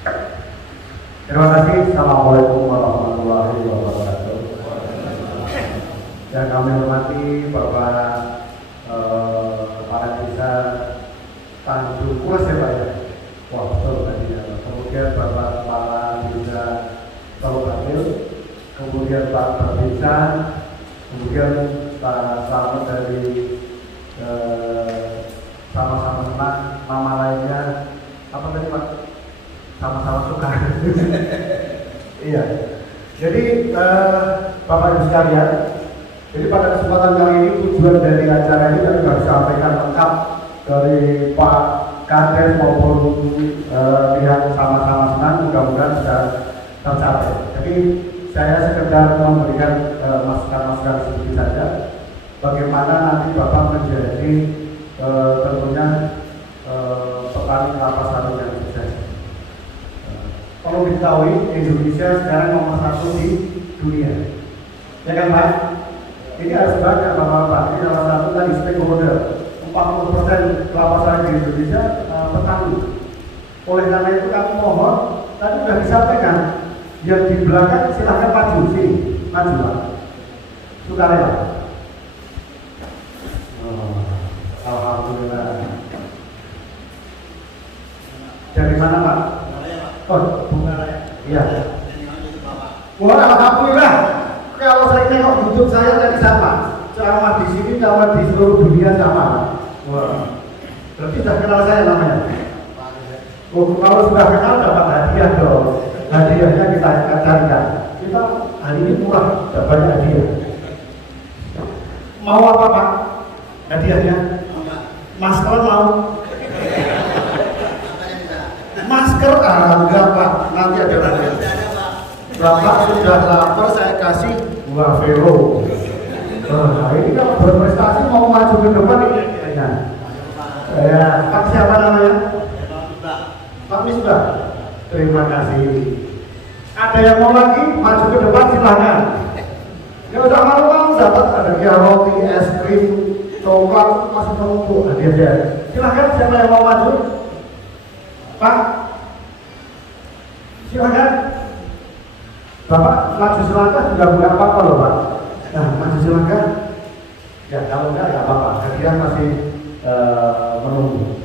Terima kasih. Assalamualaikum warahmatullahi wabarakatuh. Yang kami hormati Bapak Kepala Desa Tanjung Pures ya Pak ya. Wah betul tadi ya. Kemudian Bapak Kepala Desa Kabupaten, kemudian Pak Babinsan, kemudian Pak Selamat dari sama-sama senang, nama lainnya apa tadi Pak? Sama-sama suka. Iya. Jadi Bapak Ibu sekalian, jadi pada kesempatan kali ini tujuan dari acara ini kami sudah sampaikan lengkap dari Pak Kades maupun pihak sama-sama senang, mudah-mudahan bisa tercapai. Jadi saya sekedar memberikan masukan-masukan sedikit saja bagaimana nanti Bapak menjadi tentunya petani kelapa sawit yang sukses. Perlu diketahui Indonesia sekarang nomor 1 di dunia, ya kan Pak? Ini harus banyak Bapak-Bapak. Ini salah satu tadi stakeholder. 40% kelapa sawit di Indonesia petani. Oleh karena itu kami mohon, tadi sudah disampaikan, yang di belakang silahkan maju sini, maju Pak. Sukarela. Alhamdulillah. Dari mana Pak? Oh, iya. Wah, alhamdulillah. Kalau saya tengok YouTube saya tadi sama, ceramah di sini, ceramah di seluruh dunia sama. Wah, berarti sudah kenal saya namanya. Oh, kalau sudah kenal dapat hadiah dong. Hadiahnya kita carikan. Kita hari ini murah, dapat banyak hadiah. Mau apa Pak? Hadiahnya? Masker mau? Masker enggak Pak, nanti ada hadiah. Bapak sudah lapar, saya kasih buah velo. Nah, ini kalau berprestasi mau maju ke depan ini kayaknya. Pak siapa namanya? Pak Misbah. Terima kasih. Ada yang mau lagi maju ke depan silahkan. Ya udah malu-malu dapat ada roti, es krim, coklat, masih menumpuk hadiah. Silahkan siapa yang mau maju? Pak, silahkan. Bapak maju selangkah juga bukan apa-apa loh Pak. Nah, maju selangkah. Ya kalau enggak ya apa-apa. Hadiah masih menunggu.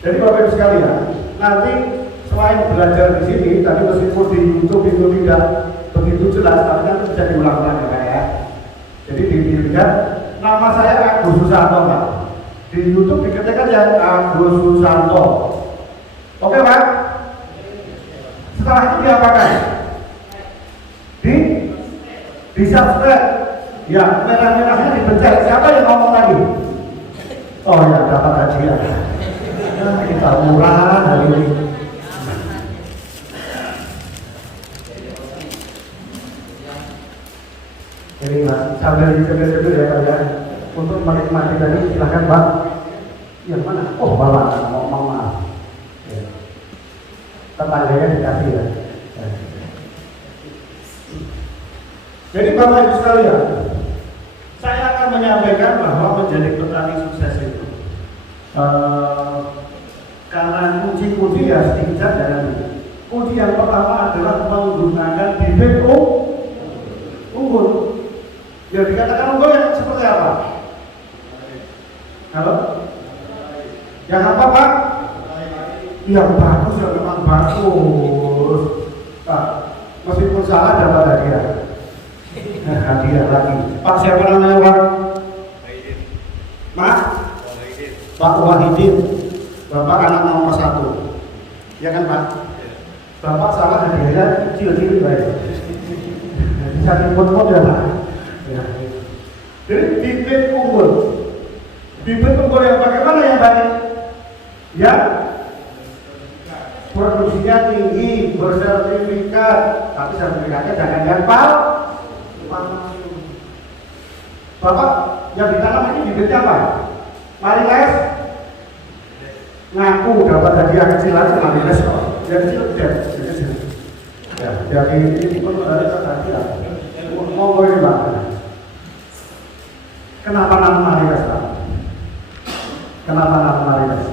Jadi Bapak Ibu sekalian, nanti selain belajar di sini, tadi meskipun di YouTube itu tidak begitu jelas, tapi nanti bisa diulang-ulang ya Pak ya. Jadi dilihat nama saya Agus Susanto Pak. Di YouTube diketikkan ya Agus Susanto. Oke Pak. Setelah itu diapakan? Di subscribe. Ya, merah-merahnya dipencet. Siapa yang ngomong lagi? Oh ya, dapat hadiah. Nah, kita murah hari ini. Jadi Mas, sambil dicebir-cebir ya Pak ya. Untuk menikmati tadi silahkan Pak. Yang mana? Oh, bawa mau maaf. Ya. Tetangganya dikasih ya. Jadi Bapak Ibu sekalian, saya akan menyampaikan bahwa menjadi petani sukses itu karena kunci-kunci ya sedikit saja nanti. Kunci yang pertama adalah menggunakan bibit unggul. Ya dikatakan unggul yang seperti apa? Halo? Yang apa Pak? Yang bagus ya memang bagus. Pak, meskipun salah dapat hadiah. Hadiah lagi. Pak siapa namanya Pak? Mas? Pak Wahidin. Bapak anak nomor 1. Ya kan Pak? Bapak salah hadiahnya kecil-kecil baik. Bisa dipot-pot ya Pak. Ya. Jadi bibit unggul. Bibit unggul yang bagaimana yang baik? Ya. Produksinya tinggi, bersertifikat. Tapi sertifikatnya jangan yang palsu. Bapak yang ditanam ini bibitnya apa? Mariles ngaku dapat hadiah kecil aja Mariles kok. Yang kecil kecil. Ya, jadi ini pun ada hadiah. Monggo ini Pak. Kenapa nama Mariles Pak? Kenapa nama Mariles?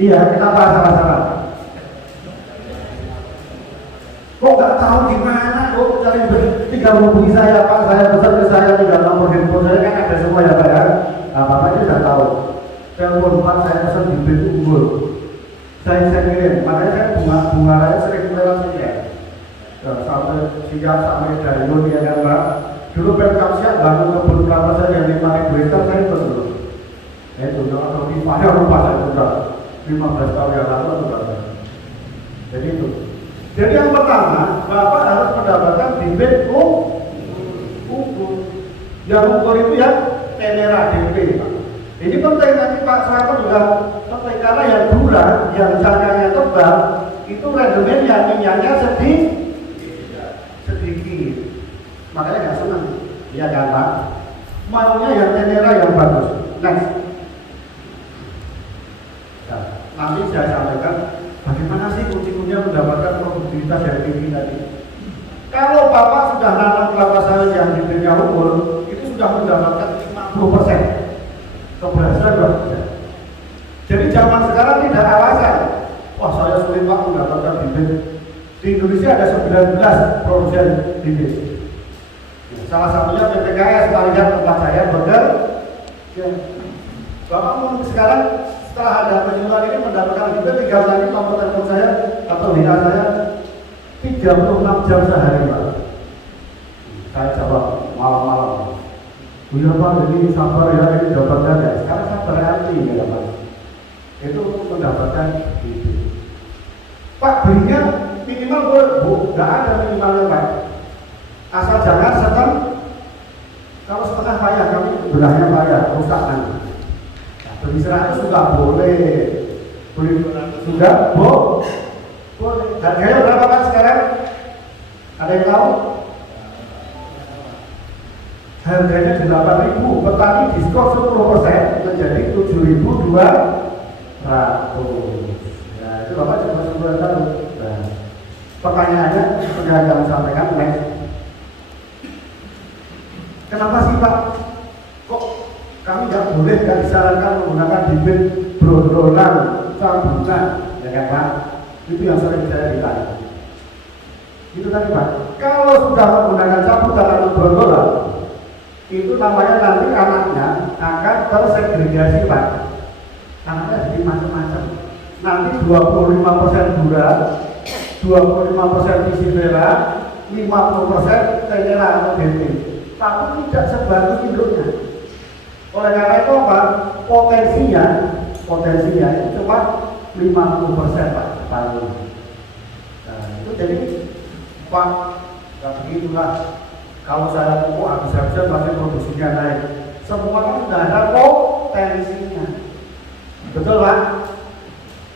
Iya, kenapa salah-salah? Kok nggak tahu gimana? Kok cari tinggal hubungi saya Pak, saya pesan ke saya tinggal nomor handphone saya kan ada semua ya Pak ya. Nah Bapak itu sudah tahu. Telepon Pak saya pesan di BIN Unggul. Saya kirim, makanya saya bunga raya sering lewat sini ya. Sampai siap sampai dari ya kan Pak. Dulu Pemkab siap bangun kebun kelapa saya yang 5.000 hektar saya ikut dulu. Itu kalau pimpanya lupa saya sudah 15 tahun yang lalu sudah. Jadi itu. Jadi yang pertama, Bapak harus mendapatkan bibit ukur. Yang ukur itu ya tenera DP. Ini penting nanti Pak Selamat juga penting karena yang bulan, yang cangkangnya tebal, itu rendemen yang minyaknya sedikit. Makanya nggak senang, ya kan Pak? Maunya yang tenera yang bagus. Next. Nah, nanti saya sampaikan bagaimana sih kunci-kuncinya mendapatkan produktivitas yang tinggi tadi. Kalau Bapak sudah nanam kelapa sawit yang bibitnya unggul, itu sudah mendapatkan 50% keberhasilan berapa? Jadi zaman sekarang tidak alasan. Wah saya sulit Pak mendapatkan bibit. Di Indonesia ada 19 produsen bibit. Salah satunya PPKS, kita lihat tempat saya bekerja. Ya. Bapak mau sekarang setelah ada penyuluhan ini mendapatkan bibit, tinggal tadi nomor telepon saya atau WA saya 36 jam sehari Pak. Saya jawab malam-malam. Iya Pak, ini sabar ya, ini dapatkan ya. Sekarang sabar hati ya Pak. Itu mendapatkan bibit. Pak belinya minimal nggak ada minimalnya Pak. Asal jangan setengah. Kalau setengah payah kami belahnya payah, rusak nanti. Nah, beli 100 juga boleh, beli 200 juga boleh. Harganya berapa Pak sekarang? Ada yang tahu? Harganya 8.000, petani diskon 10% menjadi 7.200. Nah itu Bapak cuma sebulan tahu. Nah, pertanyaannya sudah kami sampaikan next. Kenapa sih Pak? Kok kami nggak boleh, nggak disarankan menggunakan bibit brondolan, cambukan, ya kan Pak? Itu yang sering saya bilang. Itu tadi Pak. Kalau sudah menggunakan cambukan atau brondolan, itu namanya nanti anaknya akan tersegregasi Pak. Anaknya jadi macam-macam. Nanti 25% gula, 25% pisifera, 50% tenera atau DP. Tapi tidak sebagus induknya. Oleh karena itu apa? Potensinya itu cuma 50% Pak. Nah, itu jadi Pak, nggak begitulah. Kalau saya pupuk habis-habisan pasti produksinya naik. Semua kan sudah ada potensinya. Betul Pak?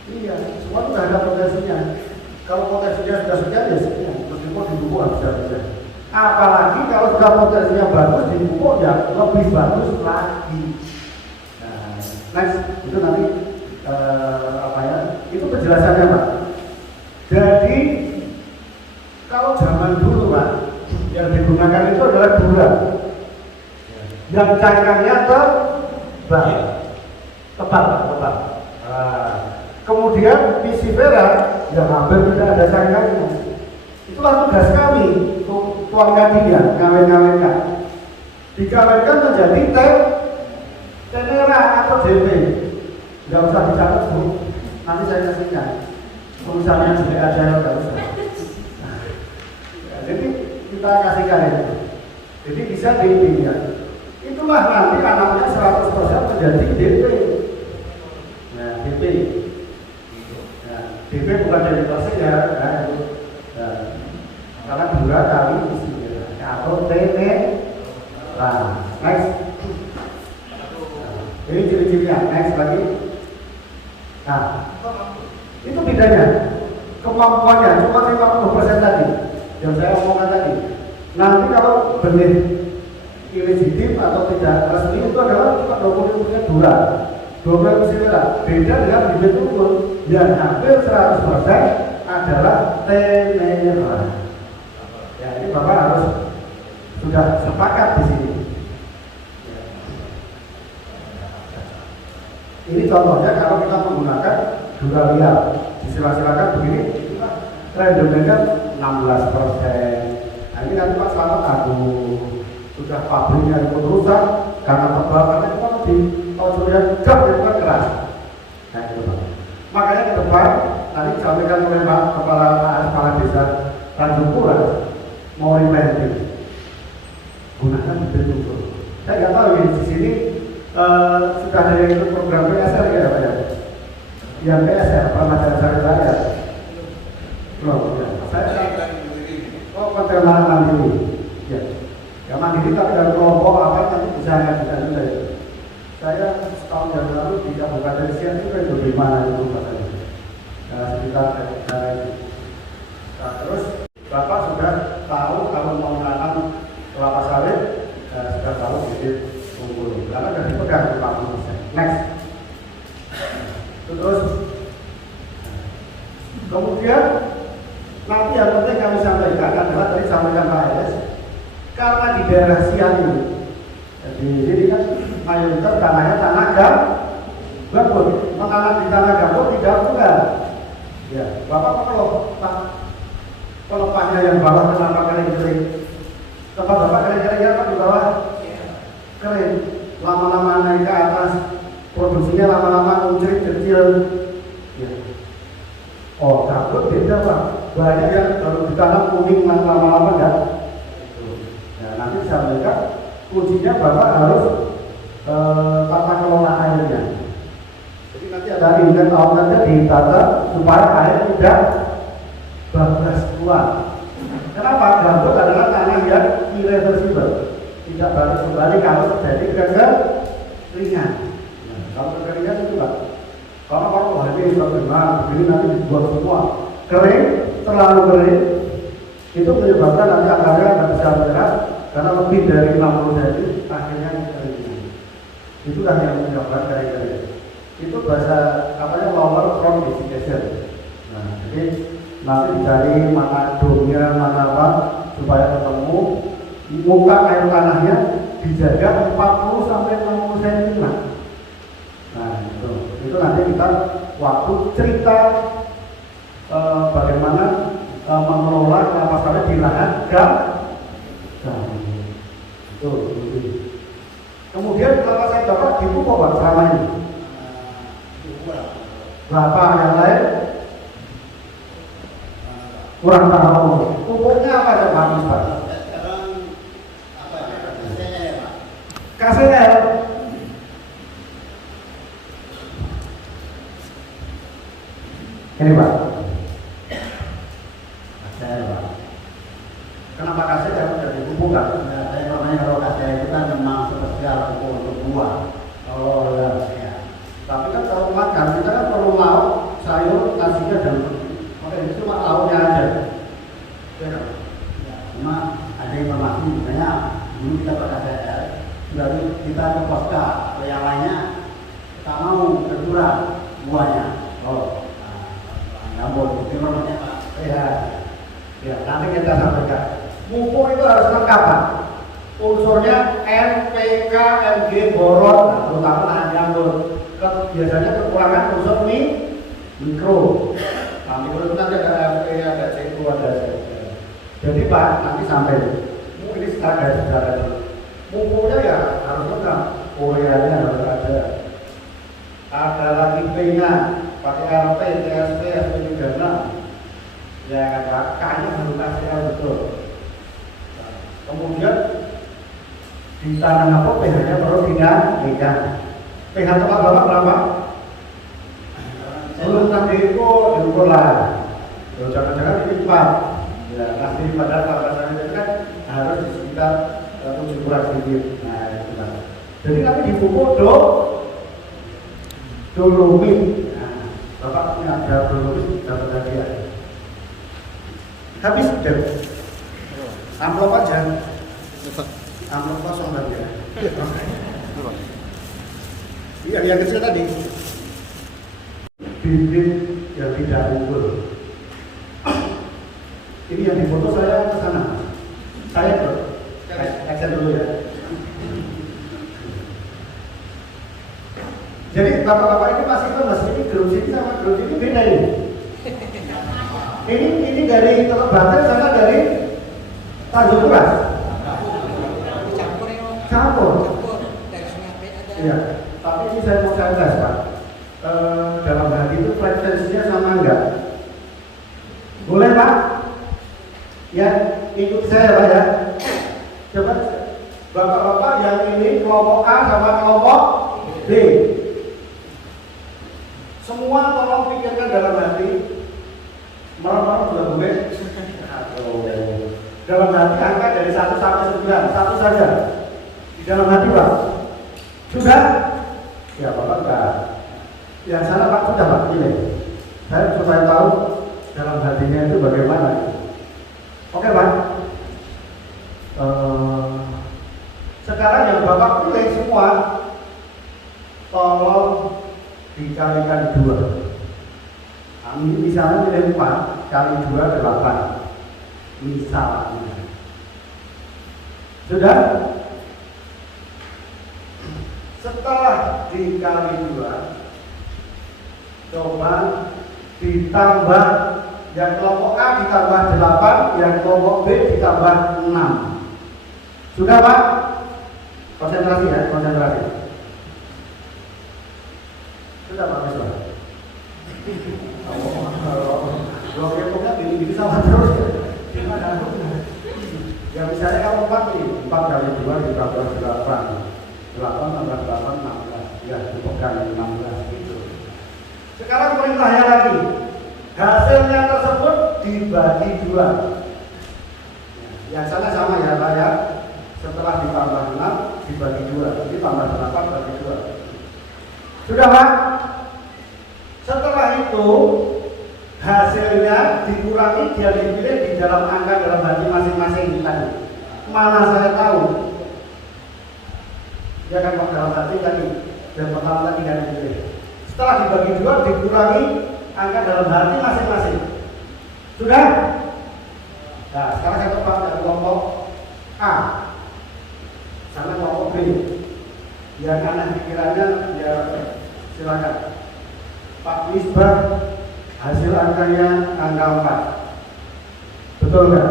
Iya, semua sudah ada potensinya. Kalau potensinya sudah sekian ya sekian, meskipun dipupuk habis-habisan. Apalagi kalau sudah potensinya bagus, dipupuk ya lebih bagus lagi. Nah, next itu nanti apa ya? Itu penjelasannya Pak. Jadi kalau zaman dulu Pak, yang digunakan itu adalah gula yang cangkangnya tebal. Nah, kemudian pisifera yang hampir tidak ada cangkangnya. Itulah tugas kami, tuan kadinya, ngawin-ngawinkan, dikawinkan menjadi tenera atau DP. Nggak usah dicatat Bu, nanti saya kasihkan tulisannya juga aja, nggak usah. Jadi kita kasihkan itu. Jadi bisa DP ya. Itulah nanti anaknya 100% menjadi DP. Nah, DP. Nah, DP bukan dari persen ya. Nah, itu. Nah, karena gula kali atau tenera. Nah, next. Ini ciri-cirinya. Next lagi. Nah, itu bedanya. Kemampuannya cuma 50% tadi yang saya omongkan tadi. Nanti kalau benih ilegitim atau tidak resmi itu adalah cuma 20% gula, 20% beda dengan bibit unggul yang hampir 100% adalah tenera. Ya, ini Bapak harus sudah sepakat di sini. Ini contohnya kalau kita menggunakan juga lihat silakan begini rendemennya 16%. Nah ini nanti Pak Selamat sudah pabriknya ikut rusak karena tebakannya itu kan di tahun sebelumnya gap itu kan keras. Nah itu Pak. Makanya ke depan tadi disampaikan oleh Pak Kepala Desa Tanjung Pura mau rebranding gunakan bibit unggul. Saya nggak tahu di sini sudah ada yang ikut program PSR ya Pak ya? Yang PSR pernah saya belum ya. Saya penerimaan mandiri ya. Ya mandiri tapi dari kelompok apa nanti bisa juga ya. Saya setahun yang lalu di Kabupaten Siak itu yang bagaimana itu Pak sekitar daerah itu. Nah, terus Bapak sudah tahu kalau mau menanam kelapa sawit sudah tahu bibit unggul karena sudah dipegang 40%. Next. Terus kemudian nanti yang penting kami sampaikan adalah tadi sampaikan Pak Eles karena di daerah Siak ini jadi kan mayoritas tanahnya tanah gambut, menanam di tanah gambut tidak mudah. Ya, Bapak kalau pelepahnya yang bawah kenapa kering? Tempat Bapak kering-kering apa di bawah? Kering. Lama-lama naik ke atas, produksinya lama-lama muncul kecil. Ya. Oh, gambut beda Pak. Banyak yang baru ditanam kuning lama-lama enggak. Nah, nanti saya berikan kuncinya Bapak harus tata kelola airnya. Jadi nanti ada inlet outletnya ditata supaya air tidak bablas keluar. Kenapa? Gambut adalah tanah yang irreversible, tidak balik kembali kalau terjadi kekeringan. Nah, kalau kekeringan itu Pak, kalau hari ini begini nanti dibuat semua kering, terlalu kering, itu menyebabkan nanti akarnya nggak bisa bergerak karena lebih dari 60 cm akhirnya kekeringan. Itulah yang menyebabkan kering-kering. Itu bahasa apanya lower front desiccation. Nah, jadi nanti dicari mana domnya, mana apa supaya ketemu muka air tanahnya dijaga 40 sampai 60 cm. Nah, itu nanti kita waktu cerita bagaimana mengelola kelapa sawit di lahan itu. Kemudian kelapa sawit Bapak dipupuk Pak selama ini? Kelapa yang lain kurang tahu. Pupuknya apa ya Pak Pak? KCL. Ini Pak. KCL Pak. Kenapa KCL jadi pupuk kan? Nah, saya namanya kalau KCL itu kan memang spesial pupuk untuk buah. Oh ya. Tapi kan kalau makan kita kan perlu lauk, sayur, nasinya dan oke itu cuma lauknya aja. Ya kan? Ya, cuma ada informasi misalnya dulu kita pakai KCL, lalu kita ke Posca, atau yang lainnya kita mau berkurang buahnya. Oh, Gambut, itu namanya Pak. ya. Ya, nanti kita sampaikan. Pupuk itu harus lengkap Pak. Unsurnya NPK, Mg, boron, nah, terutama lahan gambut. Biasanya kekurangan unsur mikro. Nah, mikro itu nanti ada Mp, ada C2, ada C. Jadi Pak, nanti sampai ini secara pupuknya ya harus lengkap. Ureanya harus ada. Ada lagi P-nya, pakai RP, TSP, SP36. Ya kan Pak, K-nya harus KCL betul. Nah, kemudian di tanah apa pH-nya perlu dinaikkan. pH tempat Bapak berapa? Belum tadi itu diukur lah. Jangan-jangan ini 4. Ya, pasti pada kelapa itu kan harus di sekitar 7 kurang sedikit. Nah, itu kan. Jadi nanti dipupuk dolomit. Nah, Bapak punya ada dolomit dapat hadiah. Habis deh. Amplop aja. Amplop kosong tadi ya. Iya, yang kecil tadi. Bibit yang tidak unggul. Ini yang difoto saya ke sana. Saya ke action dulu ya. Jadi bapak-bapak ini masih lemes, ini drone sini sama drone sini beda ini. Ini dari Teluk Banten sama dari Tanjung Perak. Campur. Iya. Tapi ini saya mau tes Pak. Dalam hati itu frekuensinya sama enggak? Boleh Pak? Ya, ikut saya Pak ya. Coba Bapak-bapak yang ini kelompok A sama kelompok B. Semua tolong pikirkan dalam hati. Merem-merem sudah boleh. Dalam hati angka dari 1 sampai 9, satu saja. Di dalam hati Pak. Sudah? Ya Bapak enggak. Yang sana Pak sudah Pak ini. Saya supaya tahu dalam hatinya itu bagaimana. Oke Pak. Sekarang yang Bapak pilih semua, tolong dikalikan 2. Misalnya pilih 4 kali 2 8. Misalnya. Sudah? Setelah dikali 2, coba ditambah yang kelompok A ditambah 8, yang kelompok B ditambah 6. Sudah Pak? Konsentrasi ya, konsentrasi. Sudah Pak Miswa? Kalau kelompoknya gini-gini sama terus ya? Ya misalnya kalau 4 nih, 4 kali 2 ditambah 8 tambah 8, 16. Ya, dipegang 16 gitu. Sekarang perintahnya lagi. Hasilnya tersebut dibagi 2. Yang sana sama ya Pak ya. Setelah ditambah 6 dibagi 2. Jadi tambah 8 bagi 2. Sudah Pak? Setelah itu hasilnya dikurangi, dia dipilih di dalam angka dalam hati masing-masing tadi. Mana saya tahu? Dia akan pakai dalam hati tadi. Dan pertama tadi kan dipilih. Setelah dibagi 2 dikurangi angka dalam hati masing-masing. Sudah? Nah, sekarang saya coba dari kelompok A. Sana kelompok B. Yang aneh pikirannya ya silakan. Pak Misbah hasil angkanya angka 4. Betul nggak?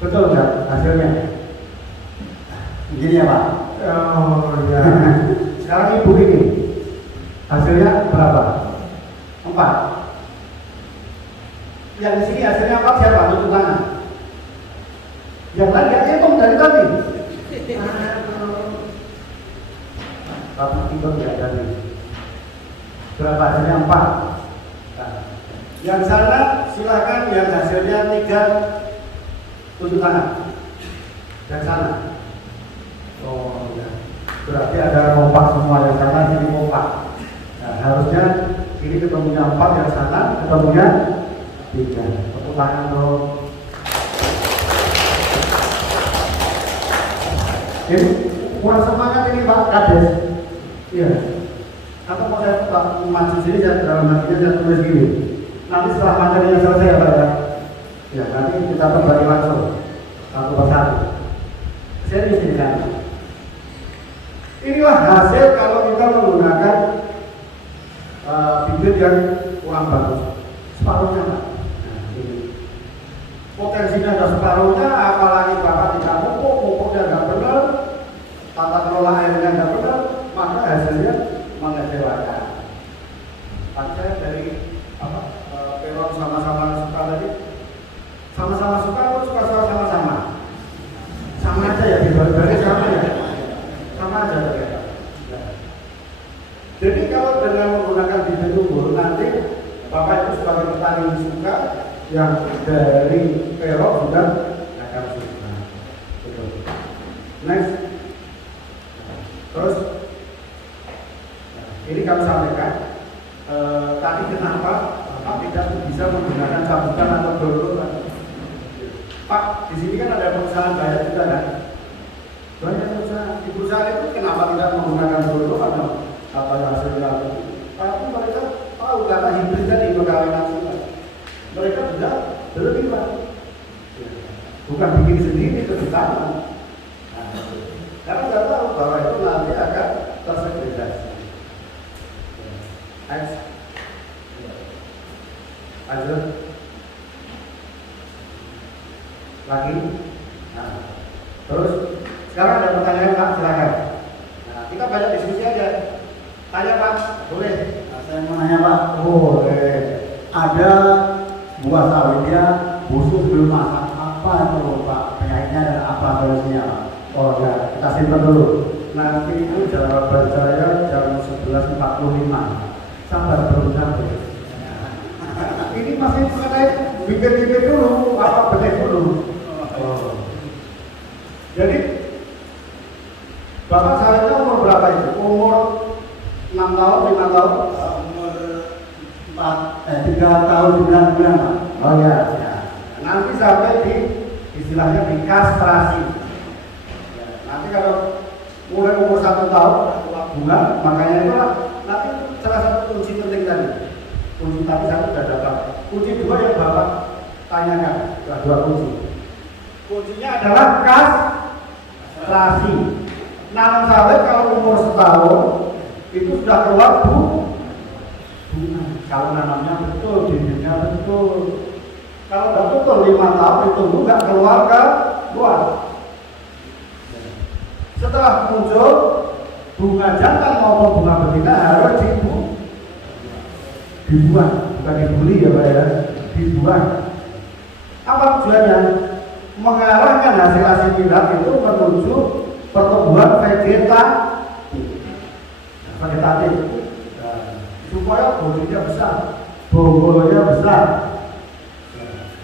Betul nggak hasilnya? Begini ya Pak. Oh ya. Sekarang ibu ini hasilnya berapa? 4. Yang di sini hasilnya 4 siapa? Tutup tangan. Yang lain gak hitung dari tadi. Tapi tiba tidak tadi. Berapa hasilnya 4? Nah, yang sana silakan yang hasilnya 3 tutup tangan. Yang sana. Oh ya. Berarti ada kompak semua yang sana sini kompak. Nah, harusnya ini ketemunya 4 yang sana ketemunya 3. Tepuk tangan dong. Ini kurang semangat ini Pak Kades. Iya. Atau mau saya Pak maju sini saya dalam hatinya saya tulis gini. Nanti setelah materinya selesai ya Pak ya. Ya nanti kita berbagi langsung satu persatu. Serius ini kan. Inilah hasil kalau kita menggunakan bibit yang kurang bagus. Separuhnya Pak. Nah, ini. Potensinya ada separuhnya, apalagi Bapak tidak pupuknya nggak benar, tata kelola airnya nggak benar, maka hasilnya mengecewakan. Pak saya dari Peron sama-sama suka tadi, sama-sama suka atau suka sama-sama? Sama aja ya, dibalik-balik sama ya. Sama aja ternyata. Jadi kalau dengan menggunakan bibit unggul nanti Bapak itu sebagai petani suka yang dari Peron sudah akan suka. Betul. Next. Terus ini kami sampaikan tadi kenapa Bapak tidak bisa menggunakan cabutan atau dor-doran. Pak, di sini kan ada perusahaan bayar juga kan? Banyak perusahaan. Di perusahaan itu kenapa tidak menggunakan dor-doran atau hasilnya? Tapi mereka tahu karena hibrid tadi perkawinan suka. Mereka juga berlebih Pak. Bukan bikin sendiri itu ditanam. Karena nggak tahu bahwa itu nanti akan tersegregasi. Lanjut. Lagi. Nah, terus sekarang ada pertanyaan Pak, silakan. Nah, kita banyak diskusi aja. Tanya Pak, boleh. Nah, saya mau nanya Pak, Boleh. ada buah sawitnya busuk belum masak, apa itu Pak penyakitnya dan apa solusinya Pak? Oh ya, kita simpan dulu. Nanti itu jawaban saya jam 11.45. Sabar berusaha. Ini masih mengenai bibit-bibit dulu, apa benih dulu. Oh. Jadi Bapak sawitnya umur berapa itu? Umur 6 tahun, 5 tahun? Umur 3 tahun 9 bulan Pak. Oh ya. Nanti sampai di istilahnya di kastrasi. Ya, nanti kalau mulai umur 1 tahun, 2 bulan, makanya itu nanti salah satu kunci penting tadi. Kunci tadi satu sudah dapat. Kunci dua yang Bapak tanyakan, ada 2 kunci. Kuncinya adalah kastrasi. Nanam sawit kalau umur 1 tahun itu sudah keluar bunga. Kalau nanamnya betul, bibitnya betul. Kalau nggak betul 5 tahun itu nggak keluar ke luar. Setelah muncul bunga jantan maupun bunga betina harus dibuang, bukan dibuli ya Pak ya, dibuang. Apa tujuannya? Mengarahkan hasil mineral itu menuju pertumbuhan vegetatif, supaya bodinya besar, bonggolnya besar.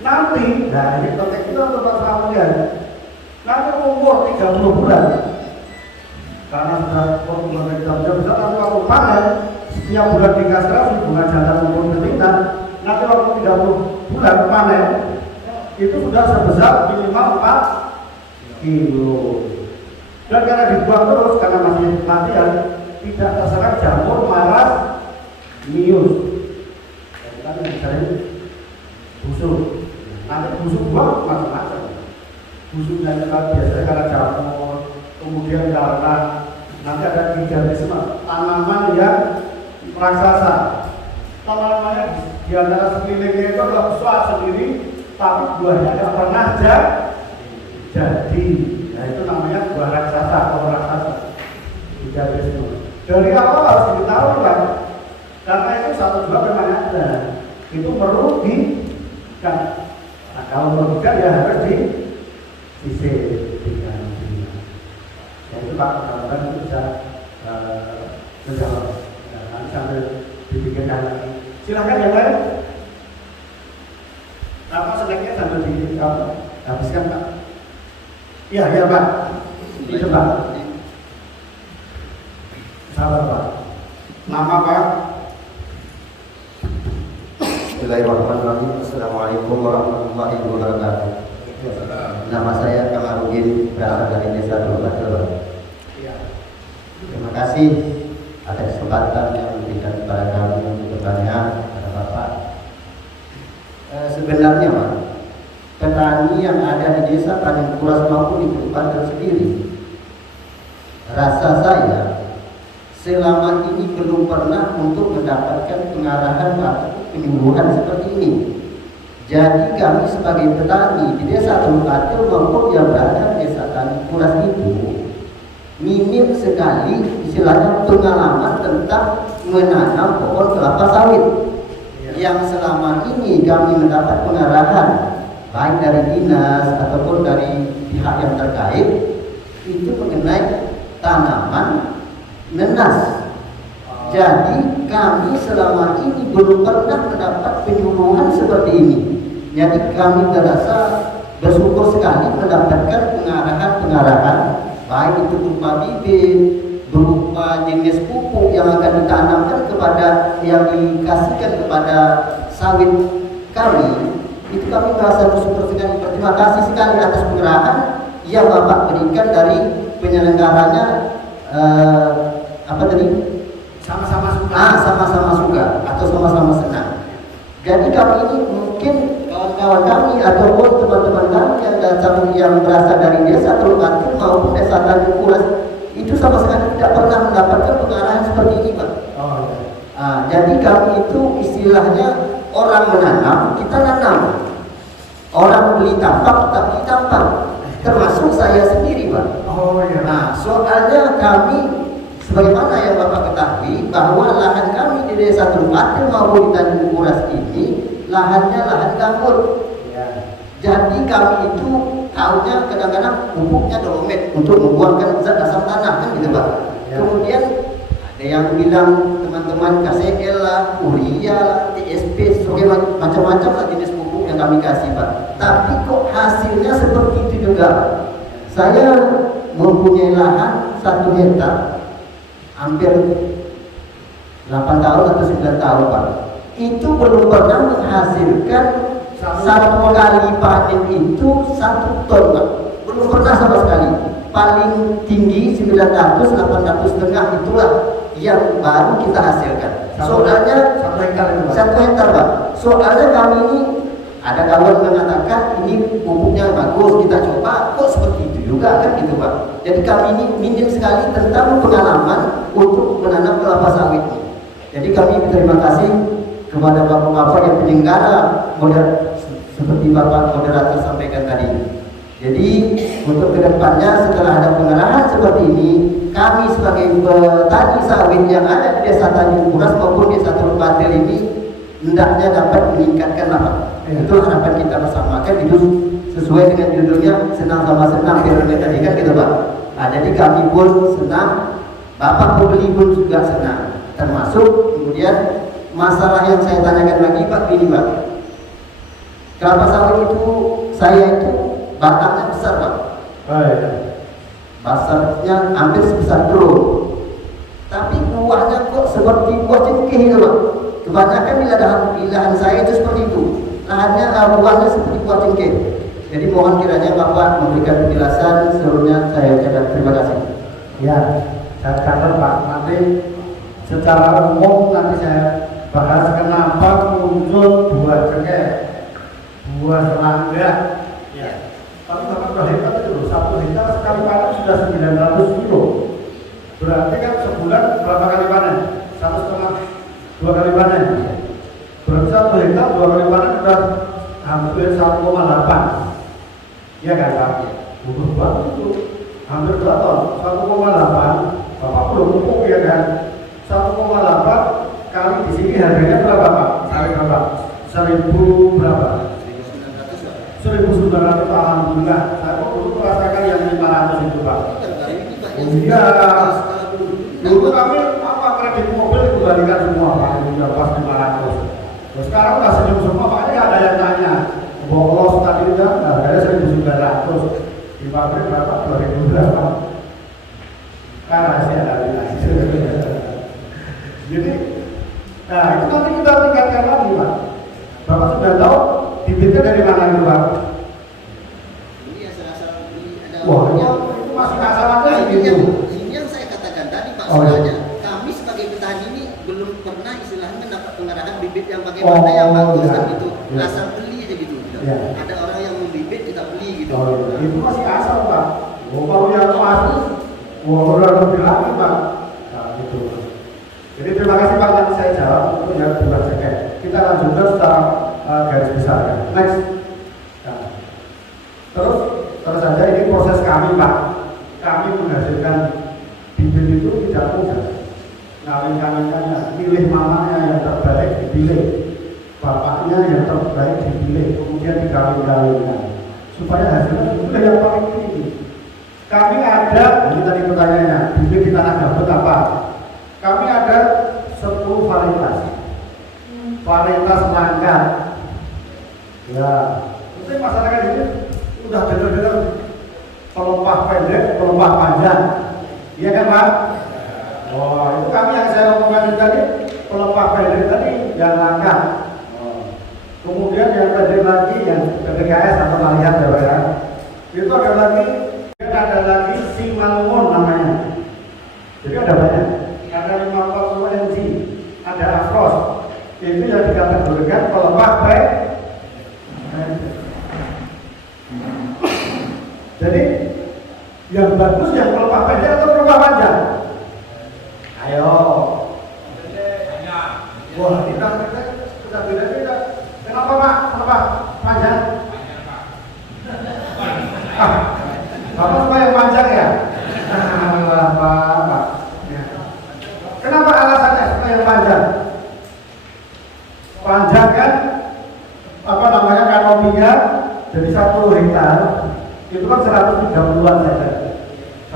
Nanti, nah ini konteks kita untuk kemudian nanti umur 30 bulan karena sudah pertumbuhan vegetatifnya besar, nanti waktu panen setiap bulan dikastrasi bunga jantan maupun betina, nanti waktu 30 bulan panen itu sudah sebesar minimal 4 kilo. Dan karena dibuang terus, karena masih latihan, tidak terserang jamur maras mius. Kita misalnya busuk. Nanti busuk buang macam-macam. Busuknya biasanya karena jamur, kemudian karena nanti ada gigantisme tanaman yang raksasa. Tanamannya di antara sekelilingnya itu adalah besar sendiri, tapi buahnya tidak pernah jadi. Nah itu namanya buah raksasa atau raksasa. Gigantisme. Dari awal harus diketahui kan, karena itu 1 2 memang ada. Itu merugikan. Nah kalau merugikan ya harus disisir. Ya itu Pak, mudah-mudahan itu bisa menjawab. Nah, nanti sambil dipikirkan lagi. Silahkan yang lain. Apa snacknya sambil habiskan Pak? Iya, iya Pak. Itu Pak. Sabar Pak. Nama Pak? Bismillahirrahmanirrahim. Assalamualaikum warahmatullahi wabarakatuh. Nama saya Kamarudin, berasal dari Desa Tulungagung. Terima kasih atas kesempatan yang diberikan kepada kami untuk bertanya kepada Bapak. Sebenarnya Pak, petani yang ada di Desa Tanjung Kuras maupun di Kabupaten sendiri, rasa saya selama ini belum pernah untuk mendapatkan pengarahan atau penyuluhan seperti ini. Jadi kami sebagai petani di Desa Tulungagung maupun yang berada di Desa Tanjung Kuras itu minim sekali istilahnya pengalaman tentang menanam pohon kelapa sawit. Yang selama ini kami mendapat pengarahan baik dari dinas ataupun dari pihak yang terkait itu mengenai tanaman nenas. Jadi kami selama ini belum pernah mendapat penyuluhan seperti ini. Jadi kami terasa bersyukur sekali mendapatkan pengarahan baik itu berupa bibit, berupa jenis pupuk yang akan ditanamkan kepada yang dikasihkan kepada sawit kami. Itu kami merasa bersyukur sekali. Terima kasih sekali atas pengarahan yang Bapak berikan dari penyelenggaranya. Apa tadi? Sama-sama suka. Sama-sama suka atau sama-sama senang. Jadi kami ini mungkin kawan-kawan kami ataupun teman-teman kami yang berasal dari Desa Tulungagung maupun Desa Tanjung Kuras itu sama sekali tidak pernah mendapatkan pengarahan seperti ini Pak. Oh, ya. Jadi kami itu istilahnya orang menanam, kita nanam. Orang beli tampak, kita beli tampak. Termasuk saya sendiri, Pak. Oh iya. Nah, soalnya kami, sebagaimana yang Bapak ketahui, bahwa lahan kami di Desa Trumpatil maupun di Tanjung Kuras ini, lahannya lahan gambut. Iya. Jadi kami itu tahunya kadang-kadang pupuknya dolomit untuk membuangkan zat asam tanah, kan gitu, Pak. Ya. Kemudian ada yang bilang teman-teman KCL lah, urea lah, TSP, macam-macam lah jenis pupuk yang kami kasih, Pak. Tapi kok hasilnya seperti itu juga. Saya mempunyai lahan 1 hektar, hampir 8 tahun atau 9 tahun, Pak. Itu belum pernah menghasilkan satu kali panen itu 1 ton, Pak. Belum pernah sama sekali. Paling tinggi 900, 800 setengah itulah yang baru kita hasilkan. Soalnya 1 hektar itu, Pak. 1 hektar, Pak. Soalnya kami ini ada kawan mengatakan ini pupuknya bagus, kita coba, kok seperti itu juga, kan gitu, Pak. Jadi kami ini minim sekali tentang pengalaman untuk menanam kelapa sawit. Jadi kami berterima kasih kepada bapak-bapak yang penyelenggara seperti Bapak moderator sampaikan tadi. Jadi untuk kedepannya setelah ada pengarahan seperti ini, kami sebagai petani sawit yang ada di Desa Tanjung Kuras maupun Desa Trumpatil ini hendaknya dapat meningkatkan apa? Itu harapan kita bersamakan, itu sesuai dengan judulnya senang sama senang firman tadi, kan gitu, Pak. Nah, jadi kami pun senang, Bapak pembeli pun juga senang. Termasuk kemudian masalah yang saya tanyakan lagi, Pak, ini, Pak. Kelapa sawit itu saya itu batangnya besar, Pak. Oh iya. Besarnya hampir sebesar drone. Tapi buahnya kok seperti buah cengkeh itu, Pak. Kebanyakan di lahan saya itu seperti itu. Lahannya buahnya seperti buah cengkeh. Jadi mohon kiranya Bapak memberikan penjelasan. Seluruhnya saya ucapkan terima kasih. Ya, saya catat, Pak. Nanti secara umum nanti saya bahas kenapa muncul buah cengkeh, buah serangga. Ya. Tapi Bapak sudah hebat itu loh. 1 hektar sekali panen sudah 900 kilo. Berarti kan sebulan berapa kali panen? 1,5, 2 kali panen. Berarti 1 hektar 2 kali panen sudah hampir 1,8. Iya kan, Pak? Butuh banget itu. Hampir berapa ton? 1,8. Bapak belum pupuk, ya kan? 1,8 kali di sini harganya berapa, Pak? Sawit berapa? 1000 berapa? 1.900, alhamdulillah. Saya kok dulu merasakan yang 500 itu, Pak. Iya. Dulu kami kredit mobil dikembalikan semua, Pak. Itu udah pas 500. Terus sekarang udah senyum semua, makanya ada yang tanya. Bolos tadi udah harganya 1.900. Di pabrik berapa? 2.000 berapa? Kan rahasia dari Jadi, nah itu nanti kita tingkatkan lagi, Pak. Bapak sudah tahu bibitnya dari mana itu, Pak? Ini asal-asal ada. Wah, itu masih asal aja gitu. Ini yang saya katakan tadi, Pak. Oh, Soalnya iya. kami sebagai petani ini belum pernah istilahnya mendapat pengarahan bibit yang bagaimana yang bagus, iya. kan gitu. Iya. Asal beli aja gitu. Iya. Ada orang yang membibit kita beli gitu. Oh, iya. Itu masih asal, Pak. Oh, kalau yang asli, udah lebih lagi, Pak. Nah, gitu. Jadi terima kasih, Pak, nanti saya jawab untuk yang buah cengkeh. Kita lanjutkan secara garis besar, ya. Next. Nah. Terus saja ini proses kami, Pak. Kami menghasilkan bibit itu tidak mudah. Kawin-kawinannya, pilih mamanya yang terbaik dipilih, bapaknya yang terbaik dipilih, kemudian dikawin-kawinkan supaya hasilnya itu yang paling tinggi. Kami ada, ini tadi pertanyaannya, bibit di tanah gambut apa? Kami ada 10 varietas. Varietas nangka. Ya, mungkin masyarakat ini udah dengar-dengar pelepah pendek, pelepah panjang. Iya kan, Pak? Oh, itu kami yang saya omongkan tadi, pelepah pendek tadi yang langka. Oh. Kemudian yang pendek lagi yang PPKS atau melihat ya, itu ada lagi Simalungun namanya. Jadi ada banyak. Ada 50 NG, ada Afros. Itu yang dikategorikan pelepah pendek. Jadi yang bagus yang pelepah pendek atau pelepah panjang? Ayo. Wah, kita sudah beda-beda. Kenapa Pak? Kenapa? Panjang? Bapak suka yang panjang ya? Pak. Ya. Kenapa alasannya suka yang panjang? Panjang kan? Apa namanya, kanopinya jadi 1 hektar itu kan 130-an saja,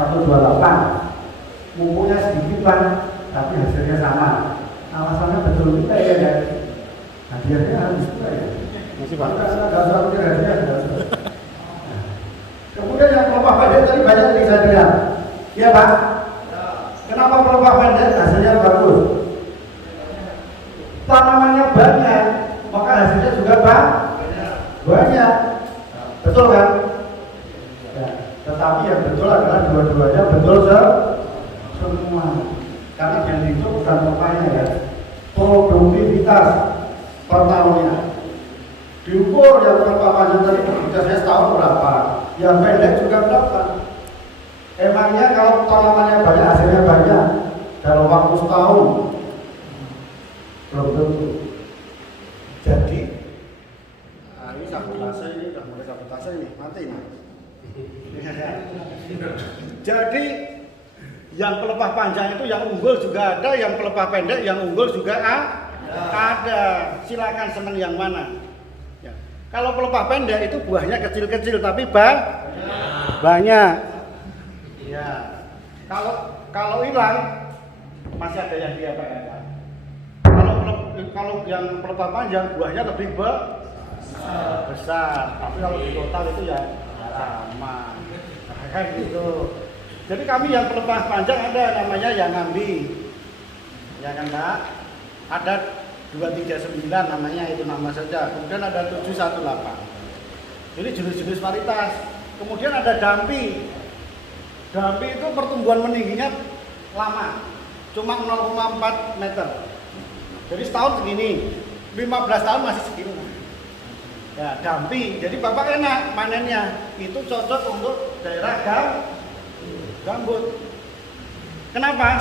128. Mumpungnya sedikit Pak, tapi hasilnya sama. Alasannya betul juga ya. Hadiahnya harus juga ya. Masih Pak. Enggak usah mikir hadiah. Kemudian yang pelepah pendek tadi banyak yang saya bilang. Iya Pak. Kenapa pelepah pendek hasilnya bagus? Tanamannya banyak, maka hasilnya juga banyak. Betul kan? Ya. Tetapi yang betul adalah dua-duanya betul semua. Karena yang itu bukan pepaya ya, produktivitas per tahunnya. Diukur yang berapa panjang tadi produktivitasnya setahun berapa, yang pendek juga berapa. Emangnya kalau tanamannya banyak hasilnya banyak dalam waktu setahun? Belum tentu. Jadi, ini sabotase ini udah mulai sabotase ini, mati ini. Jadi yang pelepah panjang itu yang unggul juga ada, yang pelepah pendek yang unggul juga ada. Silakan senang yang mana. Ya. Kalau pelepah pendek itu buahnya kecil-kecil tapi banyak. Ya. Kalau hilang masih ada yang dia pakai. Kalau yang pelepah panjang buahnya lebih besar, tapi kalau di total itu ya sama. Kayak gitu. Jadi kami yang pelepah panjang ada namanya yang ngambi, ya kan Pak? Ada 239 namanya, itu nama saja. Kemudian ada 718. Ini jenis-jenis varietas. Kemudian ada dampi. Dampi itu pertumbuhan meningginya lama, cuma 0,4 meter. Jadi setahun segini, 15 tahun masih segini. Ya dampi. Jadi Bapak enak panennya. Itu cocok untuk daerah gambut. Kenapa?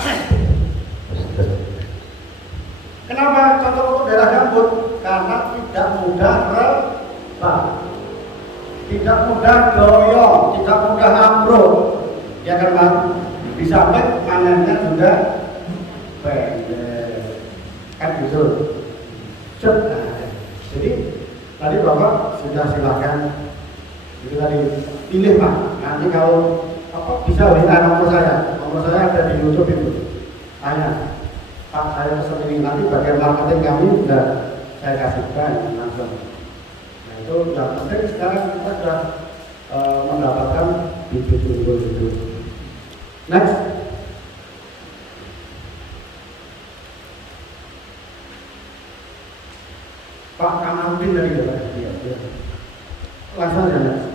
Kenapa cocok untuk daerah gambut? Karena tidak mudah rebah, tidak mudah goyong, tidak mudah ambruk, ya kan Pak? Di samping panennya juga pendek, kan gitu. Jadi tadi Bapak sudah silakan, itu tadi pilih Pak. Nanti kalau bisa WA nomor saya ada di YouTube itu. Tanya, Pak saya pesan ini, nanti bagian marketing kami sudah saya kasihkan langsung. Nah itu yang penting sekarang kita sudah mendapatkan bibit unggul itu. Next. Pak Kamarudin dari mana? Iya. Langsung aja next.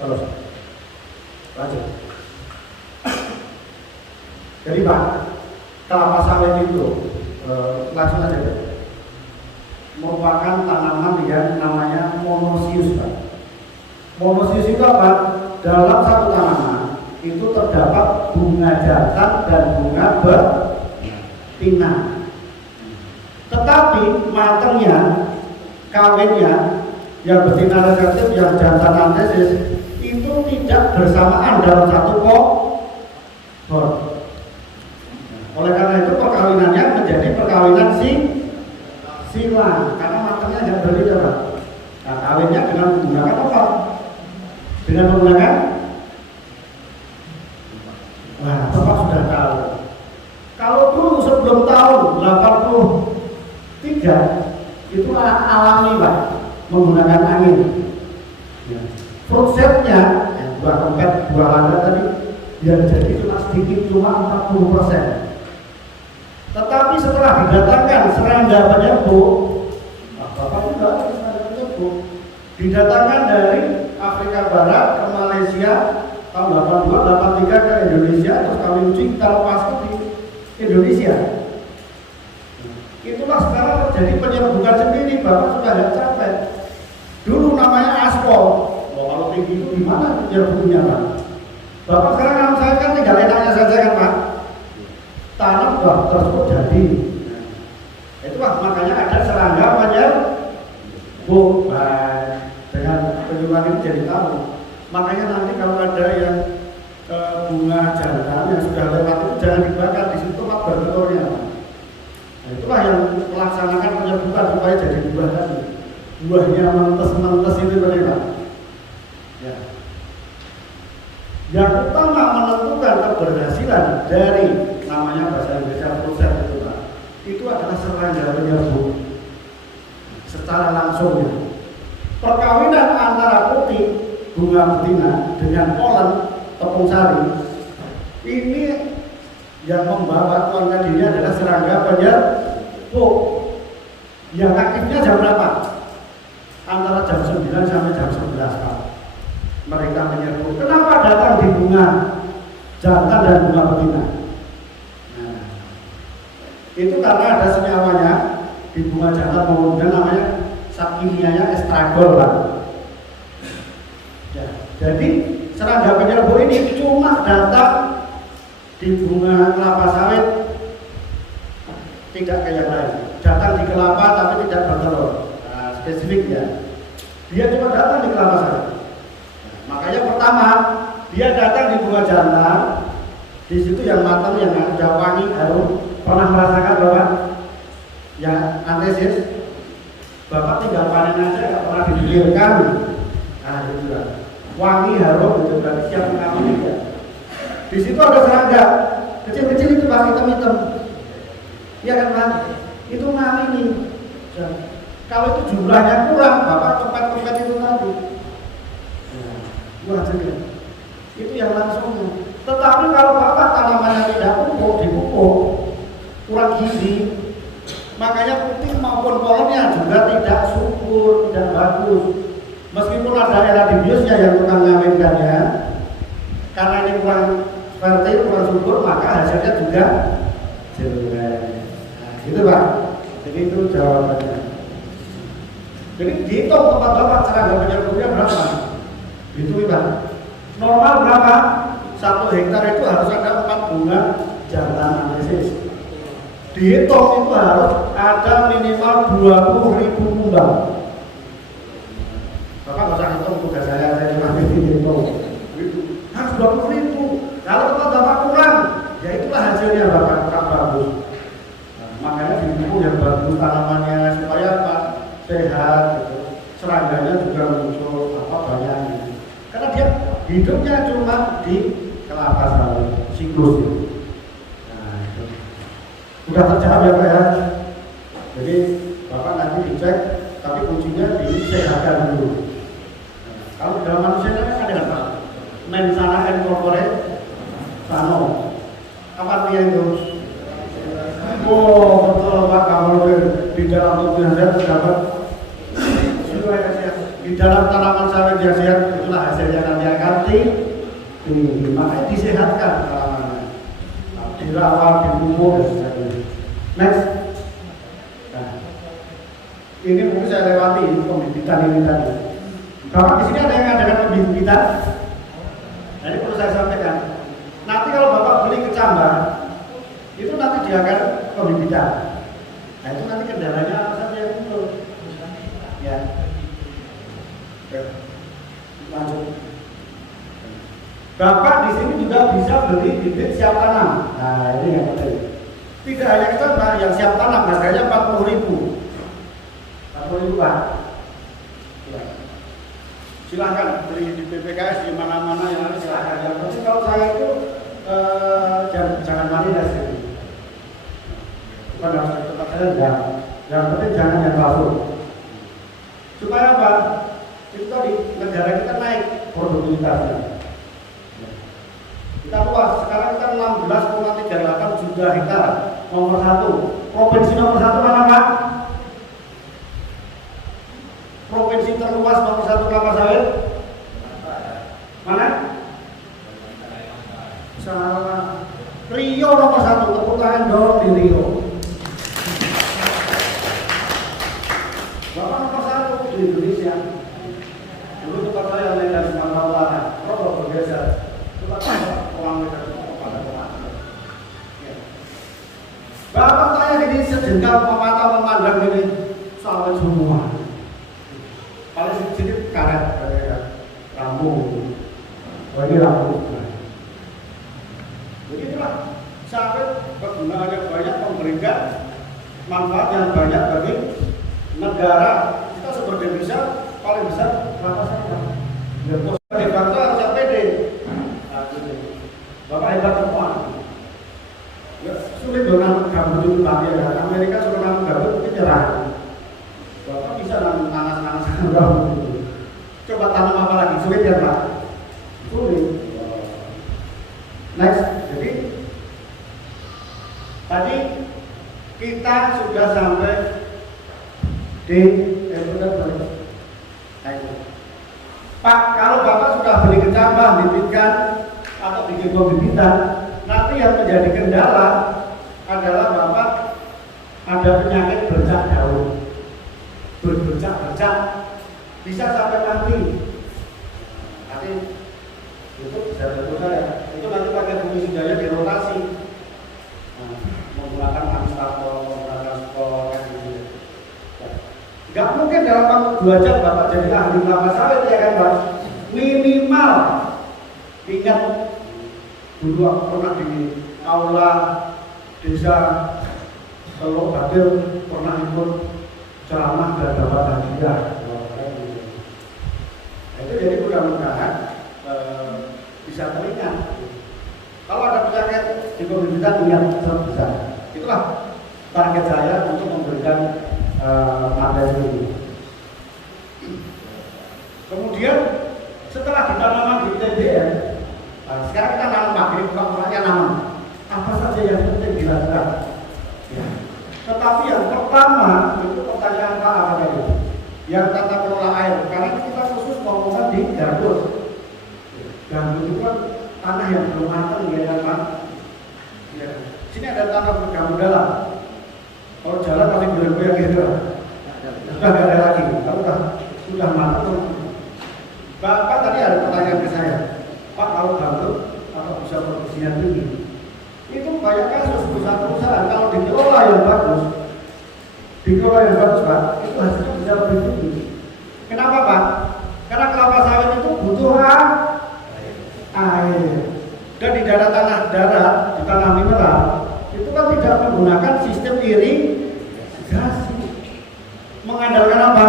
Terus. Lanjut. Jadi Pak, kelapa sawit itu langsung aja merupakan tanaman yang namanya monosius Pak. Monosius itu apa? Dalam satu tanaman itu terdapat bunga jantan dan bunga betina. Tetapi matangnya, kawinnya, yang betina negatif, yang jantan antesis itu tidak bersamaan dalam satu pohon. Oleh karena itu perkawinannya menjadi perkawinan silang, karena matangnya yang berbeda Pak. Nah, kawinnya dengan menggunakan apa? Dengan menggunakan, nah Bapak sudah tahu. Kalau dulu sebelum tahun 83 itu alami Pak, menggunakan angin. Prosesnya buah kempet, buah lada tadi yang jadi cuma sedikit, cuma 40%. Tetapi setelah didatangkan serangga penyerbu, Bapak juga serangga penyerbu didatangkan dari Afrika Barat ke Malaysia tahun 82, 83 ke Indonesia, terus kami uji kita lepaskan di Indonesia. Itulah sekarang terjadi penyerbukan sendiri, Bapak sudah tidak capek. Dulu namanya aspal. Kalau tinggi itu gimana penyerbunya Pak? Bapak sekarang saya kan tinggal enaknya saja kan Pak. Tanam buah tersebut jadi. Itu Pak Bu, dengan penyuluhan ini jadi tahu. Makanya nanti kalau ada yang bunga jantan yang sudah lewat itu jangan dibakar, di situ tempat bertelurnya. Nah, itulah yang melaksanakan penyerbukan supaya jadi buah tadi. Buahnya mentes-mentes itu bagaimana? Ya. Yang utama menentukan keberhasilan dari namanya bahasa Inggrisnya proses itu Pak. Itu adalah serangga penyerbu secara langsung ya. Perkawinan antara putih bunga betina dengan polen tepung sari ini yang membawa tuan tadinya adalah serangga penyerbu yang aktifnya jam berapa? Antara jam 9 sampai jam 11 Pak. Mereka menyerbu. Kenapa datang di bunga jantan dan bunga betina? Nah, itu karena ada senyawanya di bunga jantan maupun namanya zat kimianya estragol Pak. Ya, jadi serangga penyerbu ini cuma datang di bunga kelapa sawit, tidak kayak yang lain. Datang di kelapa tapi tidak bertelur. Nah, spesifik ya. Dia cuma datang di kelapa sawit. Makanya pertama dia datang di bunga jantan, di situ yang matang, yang udah wangi, harum. Pernah merasakan Bapak yang antesis? Bapak tinggal panen aja, nggak pernah dipikirkan. Nah itu juga wangi, harum, itu berarti siap mengambil ya. Di situ ada serangga kecil-kecil itu pasti hitam-hitam. Iya kan Pak? Itu ngali nih. Kalau itu jumlahnya kurang, Bapak kempet-kempet itu tadi. Wah, itu yang langsung. Tetapi kalau Bapak tanamannya tidak pupuk, dipupuk, kurang gizi, makanya putih maupun polennya juga tidak subur, tidak bagus. Meskipun ada eradibiusnya yang tukang ngawinkannya, karena ini kurang fertil, kurang subur, maka hasilnya juga jelek. Nah, gitu Pak. Jadi itu jawabannya. Jadi dihitung tempat Bapak serangga penyerbunya berapa? Itu Pak. Normal berapa? 1 hektar itu harus ada 4 bunga jantan antesis. Dihitung itu harus ada minimal 20.000 kumbang. Bapak nggak usah hitung, tugas saya cuma hitung. Harus 20.000. Kalau tempat Bapak kurang, ya itulah hasilnya Bapak kurang bagus. Nah, makanya dipupuk yang bagus tanamannya supaya Pak sehat, gitu. Serangganya juga muncul banyak. Gitu. Karena dia hidupnya cuma di kelapa sawit, siklus itu. Nah, itu. Udah terjawab ya Pak ya. Jadi Bapak nanti dicek, tapi kuncinya disehatkan dulu. Nah, kalau dalam manusia ada nggak Pak? Mensana and corporate sano. Apa dia itu? Oh betul Pak, kalau di dalam tubuh Anda terdapat di dalam tanaman sawit yang sehat, itulah hasilnya nanti akan makanya disehatkan tanamannya, dirawat, dipupuk dan sebagainya. Next. Nah, ini mungkin saya lewati pembibitan ini tadi. Bapak di sini ada yang mengadakan pembibitan. Nah, ini perlu saya sampaikan. Nanti kalau Bapak beli kecambah, itu nanti dia akan pembibitan. Nah, itu nanti kendalanya apa saja yang muncul. Ya. Lanjut. Bapak di sini juga bisa beli bibit siap tanam. Nah, ini yang penting. Tidak hanya kecambah, yang siap tanam harganya 40.000. 40.000 Pak. Ya. Silakan beli di PPKS di mana-mana yang ada silakan. Yang penting kalau saya itu jangan validas ini. Bukan harus di tempat saya enggak. Yang penting jangan yang palsu. Supaya apa? Itu tadi negara kita naik produktivitasnya. Kita luas, sekarang kita 16,38 juta hektar. Nomor 1. Provinsi nomor 1 mana Pak? Provinsi terluas nomor 1 kelapa sawit? Mana? Salah. Rio nomor 1, tepuk tangan dong di Rio. Bapak nomor 1 di Indonesia. Dulu tempat saya Medan Sumatera Utara, kalau bergeser, tempat orang Medan pada kemana? Bapak saya ini sejengkal mata memandang ini sawit semua. dibanding negara. Kita sumber devisa paling besar kelapa sawit. Ya, bos de facto harus pede. Nah, gitu. Bapak hebat semua. Ya, sulit dong nanam gabut itu Pak ya. Amerika suruh nanam gabut itu nyerah. Bapak bisa nanas gabut itu. Coba tanam apa lagi? Sulit ya Pak? Sulit. Next, jadi tadi kita sudah sampai di Pak, kalau Bapak sudah beli kecambah, bibitkan atau bikin bibitan, nanti yang menjadi kendala adalah Bapak ada penyakit bercak daun, berbercak-bercak, bisa sampai mati. Nanti itu bisa betul saya. Itu nanti pakai fungsi daya dirotasi, menggunakan amstapol, menggunakan skor, kan gitu. Gak mungkin dalam waktu 2 jam Bapak jadi ahli kelapa sawit ya kan Pak? Minimal ingat dulu aku pernah di aula desa Teluk Batir pernah ikut ceramah dan dapat hadiah. Itu jadi mudah-mudahan bisa teringat. Kalau ada penyakit di pembibitan ingat bisa. Itulah target saya untuk memberikan materi ini. Kemudian setelah ditanam di TBM, sekarang kita nanam pagi, bukan nanam apa saja yang penting dilakukan. Ya. Tetapi yang pertama itu pertanyaan Pak apa tadi? Yang tata kelola air. Karena kita khusus ngomongkan di gambut. Gambut itu kan tanah yang belum matang ya kan Pak? Ya. Sini ada tanah gambut dalam. Kalau jalan paling goyang gitu, sudah nggak ada lagi. Kalau sudah matang. Bapak tadi ada pertanyaan ke saya, Pak kalau gambut apa bisa produksinya tinggi? Itu banyak kasus perusahaan-perusahaan kalau dikelola yang bagus, Pak, itu hasilnya bisa lebih tinggi. Kenapa Pak? Karena kelapa sawit itu butuh air. Dan di tanah darat, di tanah mineral, itu kan tidak menggunakan sistem irigasi. Mengandalkan apa?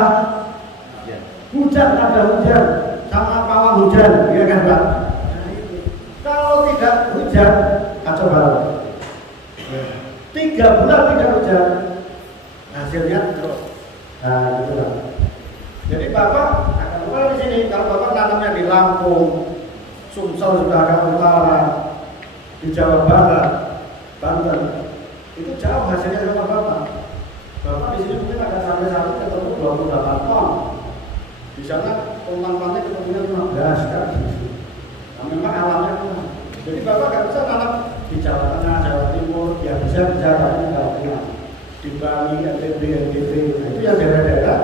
Hujan, ada hujan sama pawang hujan, ya kan Pak? Kalau tidak hujan, kacau balau. 3 bulan tidak hujan, hasilnya terus. Nah, gitu Pak. Jadi Bapak akan mulai di sini. Kalau Bapak nanamnya di Lampung, Sumsel sudah agak utara, di Jawa Barat, Banten, itu jauh hasilnya sama Bapak. Bapak di sini mungkin akan sampai satu ketemu 28 ton. Di sana umpan-umpannya ketemunya 15 kan. Nah, memang alamnya kurang. Jadi Bapak nggak bisa tanam di Jawa Tengah, Jawa Timur, ya bisa tapi nggak punya. Di Bali, NTB, NTB, nah, itu yang daerah-daerah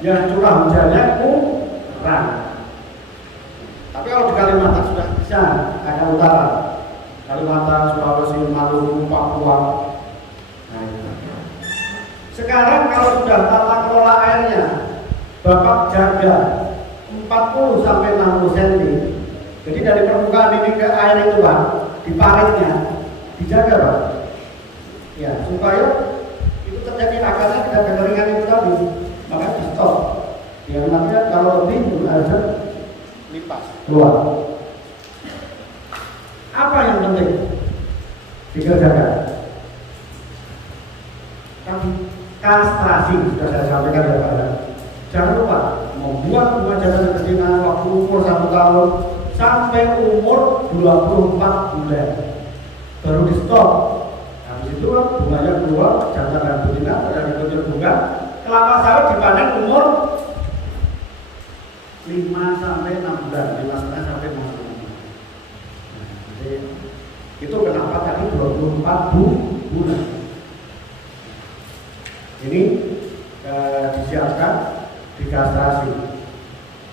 yang curah hujannya kurang. Tapi kalau di Kalimantan sudah bisa, akan utara, Kalimantan, Sulawesi, Maluku, Papua. Nah, itu. Sekarang kalau sudah tata kelola airnya, Bapak jaga 40 sampai 60 cm. Jadi dari permukaan ini ke air itu Pak, di paritnya dijaga Pak. Ya, supaya itu terjadi akarnya tidak kekeringan itu tadi, makanya di stop. Ya nanti kalau lebih harus lipas keluar. Apa yang penting dikerjakan? Kastrasi sudah saya sampaikan ya Pak. Jangan lupa membuat pemajaran betina waktu umur 1 tahun sampai umur 24 bulan baru di stop. Habis itu bunganya keluar, jantan dan betina pada dikunci bunga. Kelapa sawit dipanen umur 5 sampai 6 bulan, 5,5 sampai 6 bulan. Jadi itu kenapa tadi 24 bulan. Ini disiapkan, dikastrasi.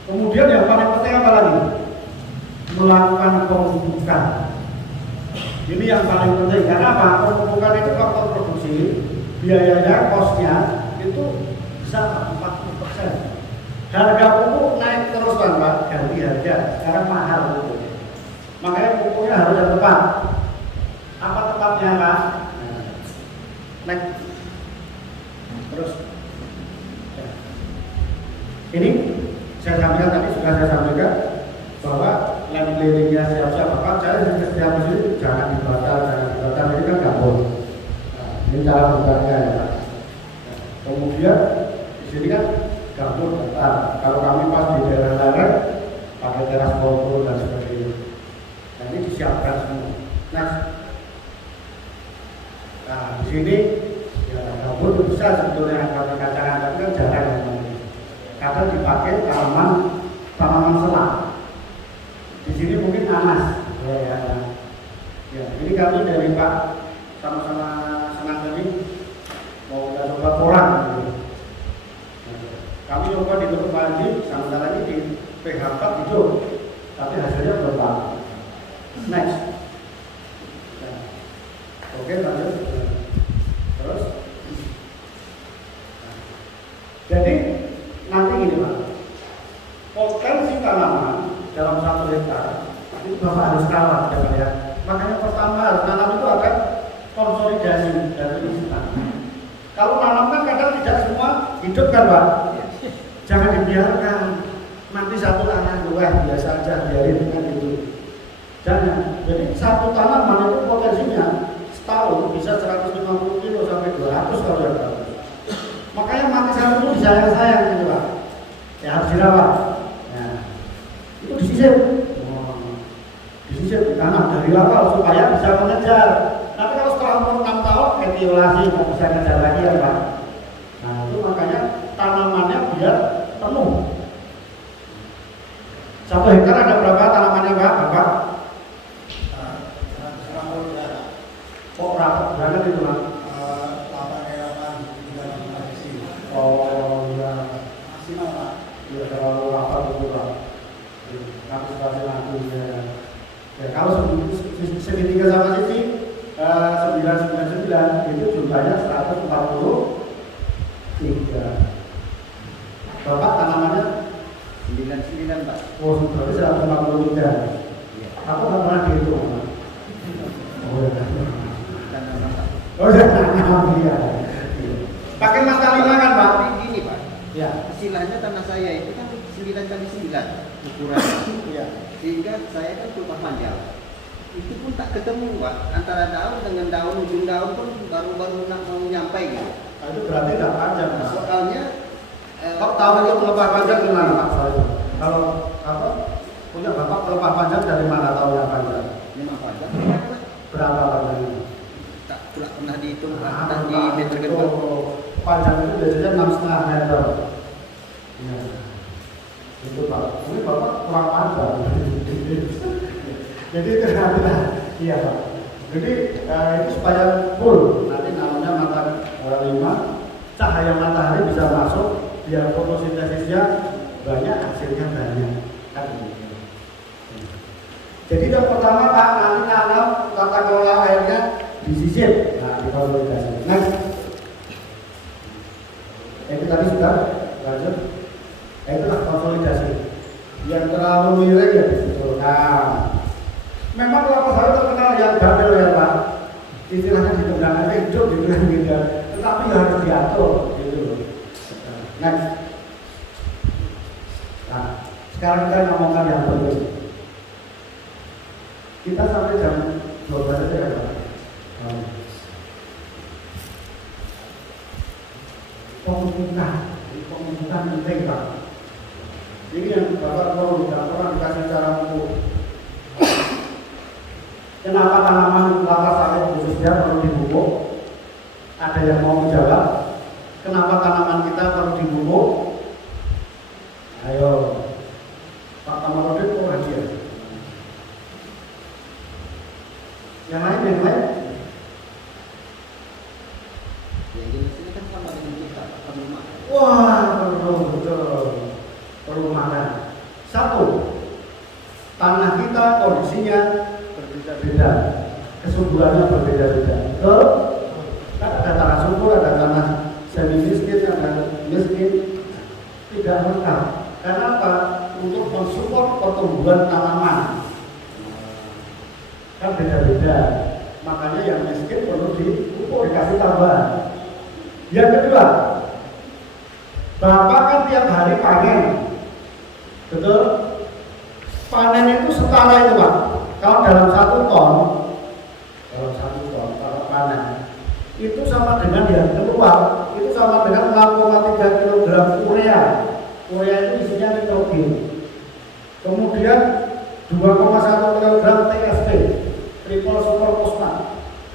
Kemudian yang paling penting apa lagi? Melakukan pemupukan. Ini yang paling penting. Karena apa? Pemupukan itu faktor produksi, biayanya, kosnya itu besar 40%. Harga pupuk naik terus kan Pak, ganti harga. Sekarang mahal pupuk. Makanya pupuknya harus yang tepat. Apa tepatnya Pak? Naik. Terus Ini saya sampaikan tadi, sudah saya sampaikan bahwa land clearingnya siap-siap apa, saya di setiap musim jangan dibakar, ini kan gabung. Nah, ini cara bukannya ya Pak. Kemudian di sini kan gabung datar. Kalau kami pas di daerah lereng pakai teras foto dan sebagainya. Nah ini disiapkan semua. Nah di sini ya gabung bisa sebetulnya kami kacang, tapi kan jarang yang kadang dipakai tanaman selang. Di sini mungkin nanas, ya. Ini kami dari Pak sama-sama senang tadi mau coba porang. Gitu. Kami coba di Teluk Panji, sementara ini di PH4 hidup, tapi hasilnya belum bagus. Next. Nah, oke lanjut. Terus, jadi nanti ini Pak, potensi tanaman dalam 1 hektar itu Bapak harus kalah ya. Makanya pertama harus nanam itu akan konsolidasi dari instan. Kalau nanam kan kadang tidak semua hidup kan Pak. Jangan dibiarkan nanti satu tanah biasa aja biarin kan gitu. Jangan. Jadi satu tanaman itu potensinya setahun bisa 150 kilo sampai 200 kalau yang bagus. Makanya mati satu itu disayang-sayang gitu Pak. Ya harus dirawat. Nah, itu disisir. Disisir ditanam dari awal supaya bisa mengejar. Nanti kalau setelah umur 6 tahun etiolasi nggak bisa ngejar lagi ya Pak. Nah itu makanya tanamannya biar penuh. 1 hektar ada berapa tanamannya Pak? Bapak? 150 kok rapat banget itu Pak? 8 oh ya maksimal Pak. Ya terlalu rapat itu Pak. Nanti ya kalau segitiga sama sisi 999 itu jumlahnya 143. Bapak tanamannya 99 Pak. Oh berarti 143. Iya. Aku nggak pernah dihitung. Oh ya. Oh ya tanam iya. Pakai mata 5 kan Pak? Tapi gini Pak. Ya. Istilahnya tanah saya itu kan 9x9 ukurannya. Iya. Sehingga saya kan pelepah panjang. Itu pun tak ketemu Pak. Antara daun dengan daun, ujung daun pun baru-baru mau nyampe gitu. Nah, itu berarti nggak panjang Pak. Soalnya Kok tahu itu pelepah panjang di mana Pak? Kalau apa punya Bapak pelepah panjang dari mana tahu yang panjang? memang panjang. Berapa panjangnya? Tak pernah dihitung Pak. Dan di meter kedua. Panjang itu biasanya 6,5 meter. Ya. Itu Pak. Ini Bapak kurang panjang. Jadi itu nanti iya Pak. Jadi itu supaya full. Nanti namanya mata 5 cahaya matahari bisa masuk biar fotosintesisnya banyak, hasilnya banyak. Kan begitu. Jadi yang pertama Pak, nanti nanam tata kelola airnya disisir. Nah, dikonsolidasi. Next. Itu tadi sudah lanjut. Itulah konsolidasi. Yang terlalu miring ya dibetulkan. Memang kelapa sawit terkenal yang bandel ya Pak. Istilahnya ditendang aja hidup gitu kan gitu. Tetapi harus diatur gitu. Next. Nah, sekarang kita ngomongkan yang penting. Kita sampai jam 12 aja ya Pak. Pemupukan penting Pak. Ini yang Bapak perlu tidak pernah dikasih cara pupuk. Kenapa tanaman kelapa sawit khususnya perlu dipupuk? Ada yang mau menjawab? Kenapa tanaman kita perlu dipupuk? Ayo, Pak Kamarudin orang dia. Yang lain? Yang jelas ini kan sama dengan kita, perlu makan. Wah, betul. Perlu makan. 1. Tanah kita kondisinya berbeda-beda, kesuburannya berbeda-beda. Betul? Kan ada tanah subur, ada tanah semi miskin, ada miskin. Tidak lengkap. Karena apa? Untuk mensupport pertumbuhan tanaman. Kan beda-beda. Makanya yang miskin perlu dipupuk, dikasih tambahan. Yang kedua, Bapak kan tiap hari panen, betul? Panen itu setara itu Pak. Kalau dalam 1 ton, kalau panen itu sama dengan yang keluar, itu sama dengan 0,3 kg urea. Urea itu isinya nitrogen. Kemudian 2,1 kg TSP, triple super fosfat,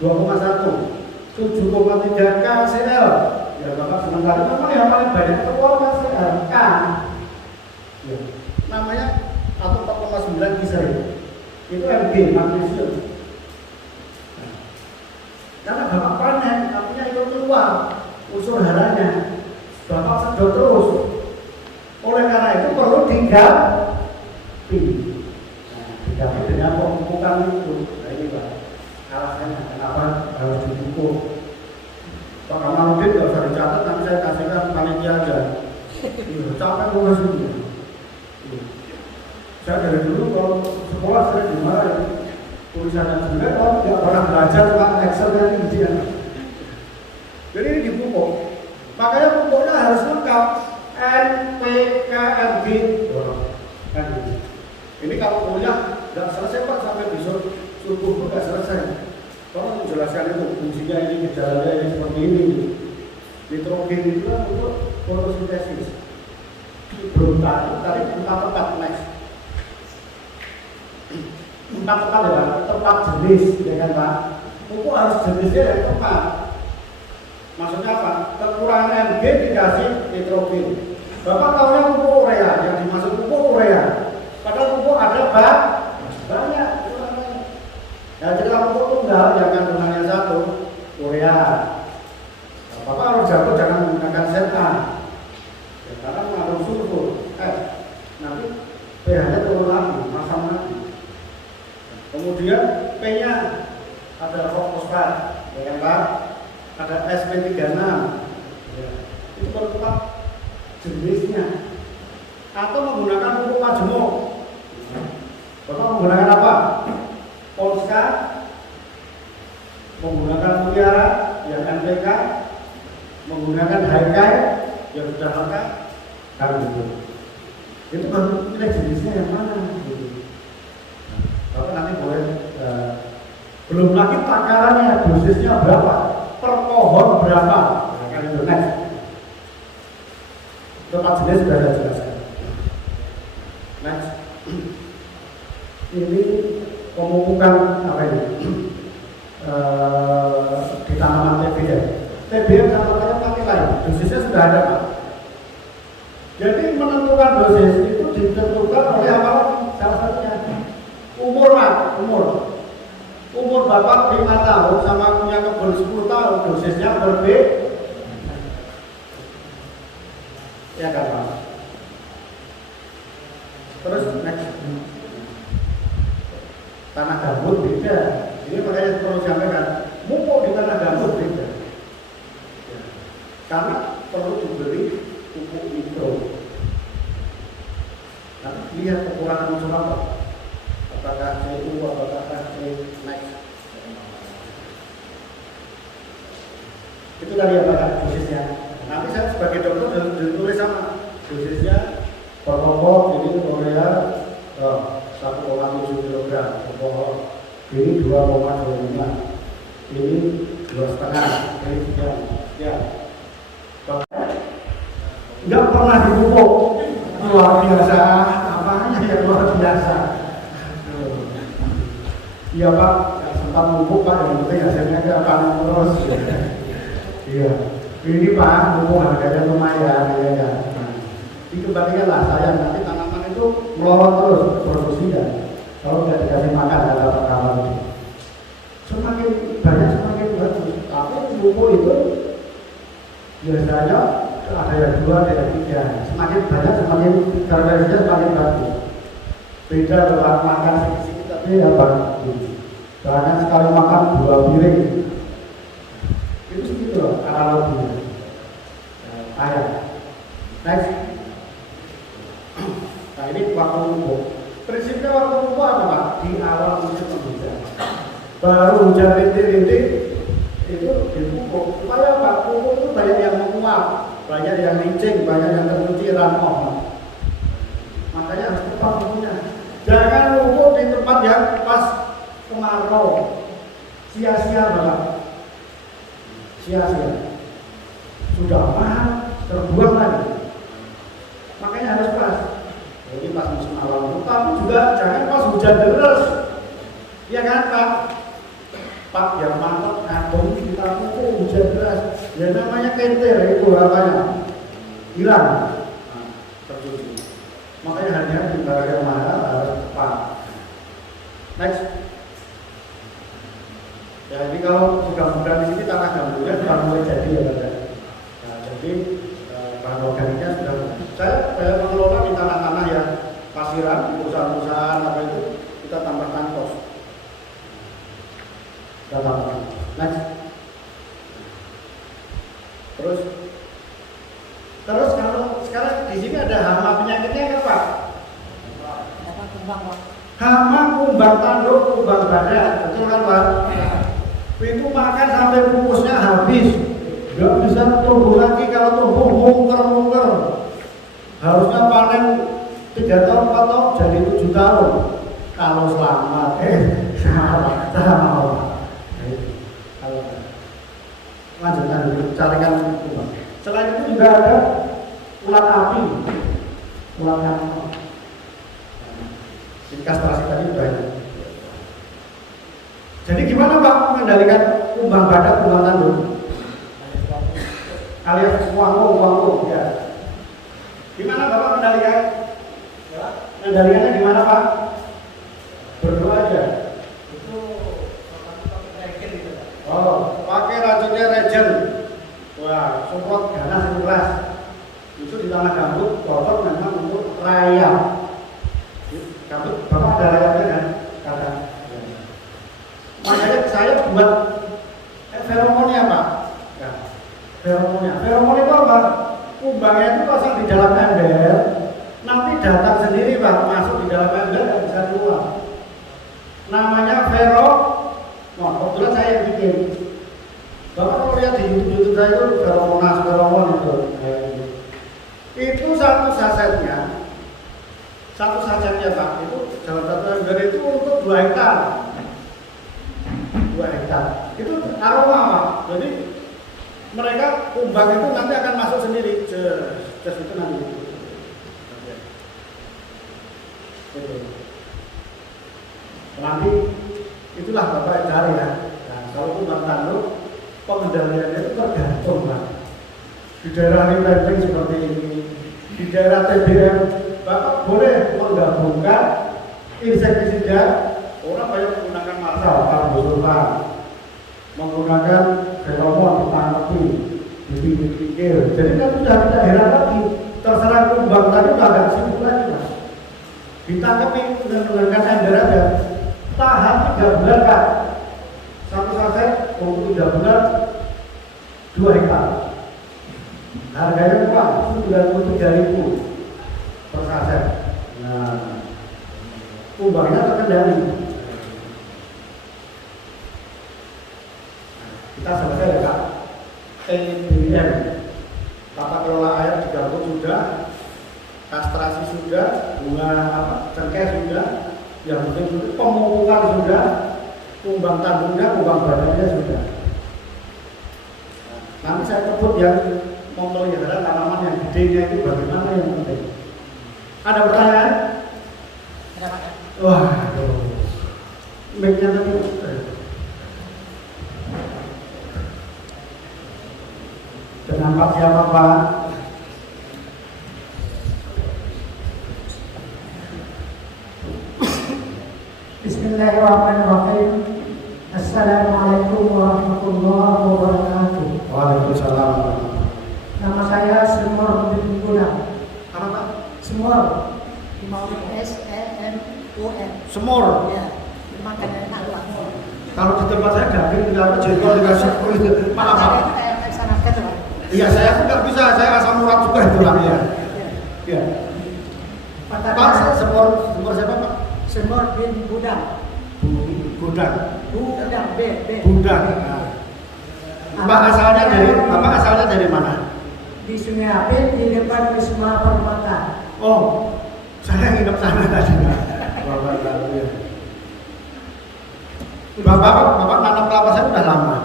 2,1, 7,3 KCl. Ya Bapak sementara memang yang paling banyak keluar KCl, K. Ya, namanya atau 4,9 bisa itu Mg, magnesium. Karena Bapak panen, artinya itu keluar unsur haranya. Bapak sedot terus. Oleh karena itu perlu diganti. Diganti dengan pemupukan itu. Nah ini Pak, alasannya kenapa harus dipupuk. Pak Kamaludin nggak usah dicatat, nanti saya kasihkan panitia aja. Capek ngurus itu. Saya dari dulu kalau sekolah saya dimarahin. Tulisannya juga kalau nggak pernah belajar tentang Excel dan ujian. Jadi ini dipupuk. Makanya pupuknya harus lengkap. NPKMG. Ini kalau kuliah nggak selesai Pak sampai besok subuh pun nggak selesai. Kalau menjelaskan itu fungsinya ini, gejalanya ini seperti ini. Nitrogen itu kan untuk fotosintesis. Belum tadi 4 tempat next. 4 tempat ya Pak, tempat jenis ya kan Pak. Pupuk harus jenisnya yang tepat. Maksudnya apa? Kekurangan Mg dikasih nitrogen. Bapak tahunya pupuk urea, yang dimaksud pupuk urea. Padahal pupuk ada banyak. Ya jadi kalau pupuk tunggal yang kandungannya 1 urea. Nah, Bapak harus jago jangan menggunakan ZA. Ya, karena mengandung sulfur. Nanti pH-nya turun lagi, masam lagi. Kemudian P-nya ada fosfat, ya kan Pak? Ada SP36. Ya. Itu baru tempat jenisnya. Atau menggunakan pupuk majemuk. Bapak menggunakan apa? Polska, menggunakan Mutiara yang NPK, menggunakan Haikai yang sudah lengkap, kan gitu. Itu baru pilih jenisnya yang mana gitu. Bapak nanti boleh belum lagi takarannya, dosisnya berapa, per pohon berapa, kan itu next. Tempat jenis sudah saya jelaskan. Next. Ini pemupukan apa ini? Di tanaman TBM. TBM tanamannya pakai lain, dosisnya sudah ada Pak. Jadi menentukan dosis itu ditentukan oleh apa? Salah satunya umur Pak, umur Bapak 5 tahun sama punya kebun 10 tahun, dosisnya berbeda. Ya kan Pak? Terus next. Tanah gambut beda. Ini makanya perlu sampaikan, pupuk di tanah gambut beda. Ya. Karena perlu diberi pupuk mikro. Nanti lihat kekurangan unsur apa. Apakah CU, apakah C next. Itu tadi apa dosisnya. Nanti saya sebagai dokter ditulis sama dosisnya per pokok ini urea 1,7 kg per pohon, ini 2,25, ini 2,5, ini sekian. Ya. Nggak pernah dipupuk, luar biasa, apanya yang luar biasa. Iya Pak, yang sempat pupuk Pak, yang penting hasilnya nggak panen terus. Iya, ini Pak, pupuk harganya lumayan, ya kan. Dikembalikan lah, sayang nanti tanaman itu melorot terus produksinya. Kalau tidak dikasih makan ada perkawan. Semakin banyak semakin bagus. Tapi pupuk itu biasanya ada yang 2, ada yang 3. Semakin banyak semakin terversinya semakin bagus. Beda dengan makan sedikit tapi apa? Jangan sekali makan 2 piring. Itu segitu loh analoginya. Ayam. Next. Nah ini waktu pupuk. Prinsipnya waktu pupuk apa Pak? Di awal musim penghujan. Baru hujan rintik-rintik itu dipupuk. Supaya Pak pupuk itu banyak yang menguap. banyak yang licin, banyak yang terkunci rampok. Makanya harus tepat waktunya. Jangan nunggu di tempat yang pas kemarau, sia-sia banget, sia-sia. Sudah mahal, terbuang lagi. Makanya harus pas. Jadi pas musim awal, tapi juga jangan pas hujan deras. Ya kan Pak? Pak yang mantap ngabung kita pukul hujan deras. Ya namanya kentir itu apanya? Hilang. Nah, tercuci. Makanya hanya barang yang mahal harus tepat. Next. Ya ini kalau sudah mudah di sini tanah gambutnya sudah mulai jadi ya Pak. Nah, jadi bahan organiknya sudah. Saya mengelola di tanah-tanah yang pasiran, perusahaan-perusahaan apa itu kita tambahkan kos. Kita tambahkan. Next. Terus kalau sekarang di sini ada hama penyakitnya apa? Apa kumbang Pak? Hama kumbang tanduk, kumbang badak, betul kan Pak? Itu makan sampai pupusnya habis, nggak bisa tumbuh lagi. Kalau tumbuh mungker-mungker, harusnya panen 3 tahun, 4 tahun, jadi 7 tahun. Kalau selamat, sama. Lanjutkan dulu, carikan kumbang. Selain itu juga ada ulat api. Jadi kastrasi tadi sudah. Jadi gimana Pak mengendalikan kumbang badak, kumbang tanduk? Alias wangu ya. Gimana Bapak mengendalikan? Mengendalikannya gimana Pak? Berdoa aja. Itu pakai regen gitu Pak. Oh, pakai racunnya regen. Wah, semprot ganas yang keras. Itu di tanah gambut cocok memang untuk rayap. Gambut Bapak ada rayapnya kan? Kadang. Makanya saya buat feromonnya Pak. Ya. Feromon itu apa? Kumbangnya itu pasang di dalam ember, nanti datang sendiri Pak, masuk di dalam ember dan bisa keluar. Namanya feromon. Kebetulan saya yang bikin. Bapak kalau lihat di YouTube saya itu feromon itu. Itu satu sasetnya Pak, itu dalam satu ember itu untuk 2 hektar. 2 hektar. Itu aroma Pak. Jadi mereka kumbang itu nanti akan masuk sendiri ke situ nanti. Itu. Nanti itulah Bapak cari ya. Nah, kalau kumbang tanduk pengendaliannya itu tergantung Pak. Di daerah Lempeng seperti ini, di daerah TBM Bapak boleh menggabungkan insektisida. Orang banyak menggunakan marsal, karbosulfan, menggunakan feromon, tangki, dipikir. Jadi kan sudah tidak heran lagi. Terserah kumbang tadi sudah agak sibuk lagi Mas. Ditangkapi dengan menggunakan ember aja. Tahan 3 bulan Kak. Satu saset untuk 3 bulan 2 hektar. Harganya uang 93.000 per saset. Nah, kumbangnya terkendali. Kita selesai ya Kak. TBM, tata kelola air di gambut sudah, kastrasi sudah, bunga cengkeh sudah, yang penting pemupukan sudah, kumbang tanduknya, kumbang badannya sudah. Nanti saya sebut yang memelihara tanaman yang gedenya itu bagaimana yang penting. Ada pertanyaan? Ada Pak? Wah, mic-nya tadi. Nampak siapa Pak? Bismillahirrahmanirrahim. Assalamualaikum warahmatullahi wabarakatuh. Waalaikumsalam. Nama saya Semur bin Guna. Apa Pak? Semur. SEMUR. Semur. Ya. Makanan enak Pak. Kalau di tempat saya daging tidak jengkol dikasih itu. Maaf Pak. Itu kayak makan nugget Pak. Iya, saya pun nggak bisa. Saya asam urat juga itu Pak. Iya. Iya. Pak, semur siapa Pak? Semur bin Budang. Gudang. Budang B. Gudang. Nah. Bapak asalnya dari mana? di Sungai Apit di depan Wisma Permata. Oh, saya nginep sana tadi. Bapak tahu ya. Bapak nanam kelapa saya udah lama.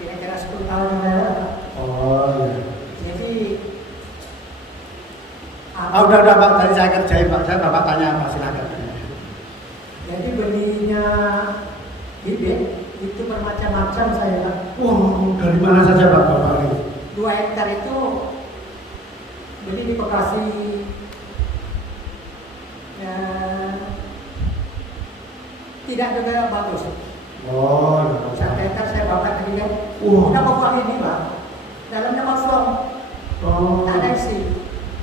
Kira-kira 10 tahun yang lalu. Oh iya. Jadi Udah Pak, tadi saya kerjain Pak, saya Bapak tanya apa silakan. jadi belinya bibit itu bermacam-macam saya Pak. Wah, dari mana saja Pak Bapak ini? 2 hektar itu beli di Bekasi. Ya, tidak juga bagus. Oh, 1 hektar saya bawa tadi kan. Wah. Udah pokok ini Pak. Dalamnya kosong. Oh. Tak ada isi.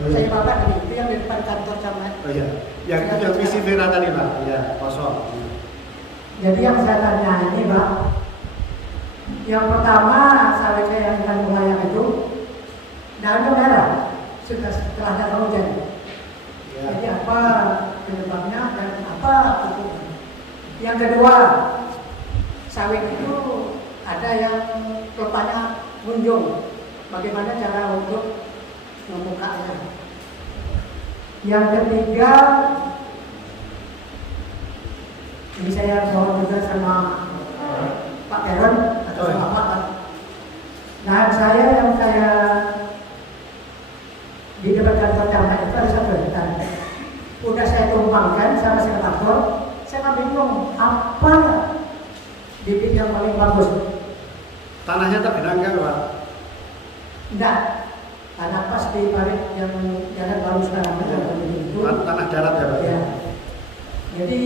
Oh, iya. Saya bawa tadi itu yang di depan kantor camat. Oh iya. Yang visi Vera tadi Pak. Iya, kosong. Jadi yang saya tanya ini Pak, yang pertama sawit saya yang ikan buaya itu daunnya merah setelah datang hujan. Iya. Jadi apa penyebabnya dan apa pupuknya? Yang kedua, sawit itu ada yang pelepahnya munjung. Bagaimana cara untuk membukanya? Yang ketiga, ini saya bawa juga sama Pak Heron atau sama Pak. Nah saya yang saya di depan kantor camat itu ada 1 hektar. Udah saya tumpangkan sama sekretator, saya kan bingung apa bibit yang paling bagus. Tanahnya tergenang kan Pak? Enggak, tanah pas di parit yang jalan baru sekarang itu. Tanah darat ya Pak? Ya. Jadi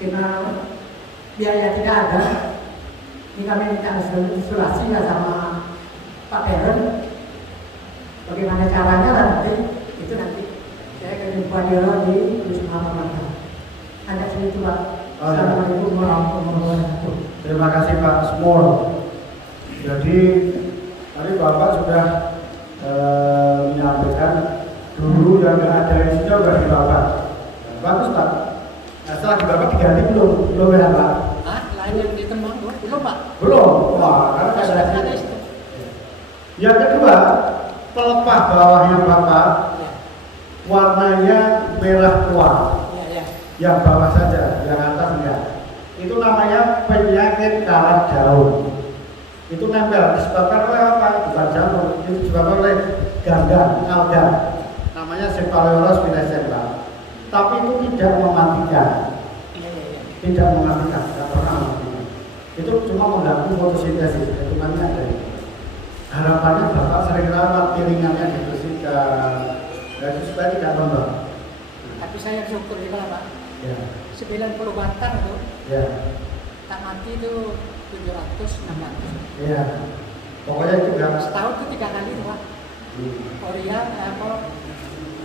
karena biaya tidak ada, ini kami minta konsultasi lah sama Pak Heron. Bagaimana caranya nanti itu nanti saya akan jumpa dia di Wisma Permata. Ada segitu Pak. Assalamualaikum warahmatullahi wabarakatuh. Terima kasih Pak Smur. Jadi tadi Bapak sudah menyampaikan dulu yang ada isinya sudah di Bapak. Bagus Pak. Nah, setelah di Bapak diganti belum ya Pak? Lain yang ditembang belum Pak? Belum. Wah, karena Sudah ada. ada itu. Yang kedua, pelepah bawahnya Bapak warnanya merah tua. Ya. Yang bawah saja, yang atas enggak. Itu namanya penyakit karat daun. Itu nempel disebabkan oleh apa? Bukan jamur, itu disebabkan oleh ganggan, alga. Namanya Cephalosporus spinescens. Tapi itu tidak mematikan. Tidak mematikan, tidak pernah mematikan. Itu cuma mengganggu fotosintesis, itu namanya ada. Harapannya Bapak sering rawat piringannya dibersihkan, itu supaya tidak lembab. Tapi saya syukur juga Pak. Ya. 90 batang itu Ya. tak mati itu 700-600. Iya. Pokoknya itu ya. Setahun itu 3 kali tuh Pak. Korea,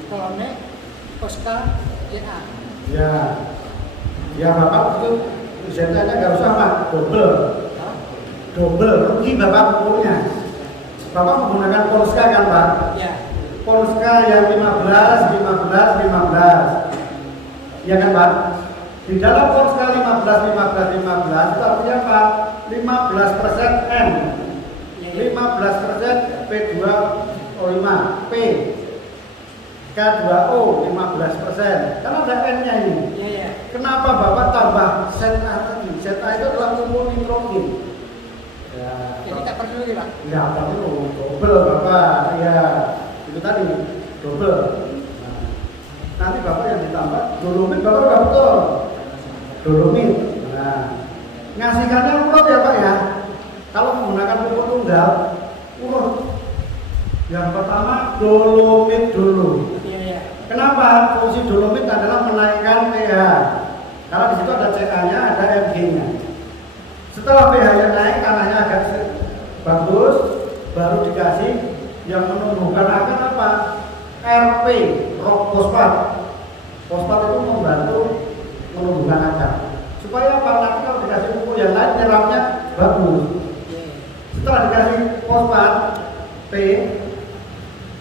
Kolone, Oscar, JA. Ya. Ya Bapak itu senjatanya nggak usah Pak, double, rugi Bapak punya. Bapak menggunakan Polska kan Pak? Ya. Polska yang 15. Ya kan Pak? Di dalam Polska 15 itu artinya apa? 15% M, 15% P2O5, P, K2O 15%. Kan ada N-nya ini. Iya. Kenapa Bapak tambah ZA tadi? ZA itu adalah kumpul nitrogen. Ya, Jadi tak perlu lagi Pak. enggak perlu, double Bapak. Ya, itu tadi double. Nah, nanti Bapak yang ditambah dolomit, Bapak udah betul. Dolomit. Nah, ngasihkannya urut ya Pak ya. Kalau menggunakan pupuk tunggal, urut. Yang pertama dolomit dulu. Iya. Kenapa? Fungsi dolomit adalah menaikkan pH. Karena di situ ada CA-nya, ada Mg-nya. Setelah pH-nya naik, tanahnya agak bagus, baru dikasih yang menumbuhkan akan apa? RP, rock fosfat. Fosfat itu membantu menumbuhkan akar. Supaya apa? Nanti kalau dikasih pupuk yang lain, nyerapnya bagus. Setelah dikasih fosfat, P,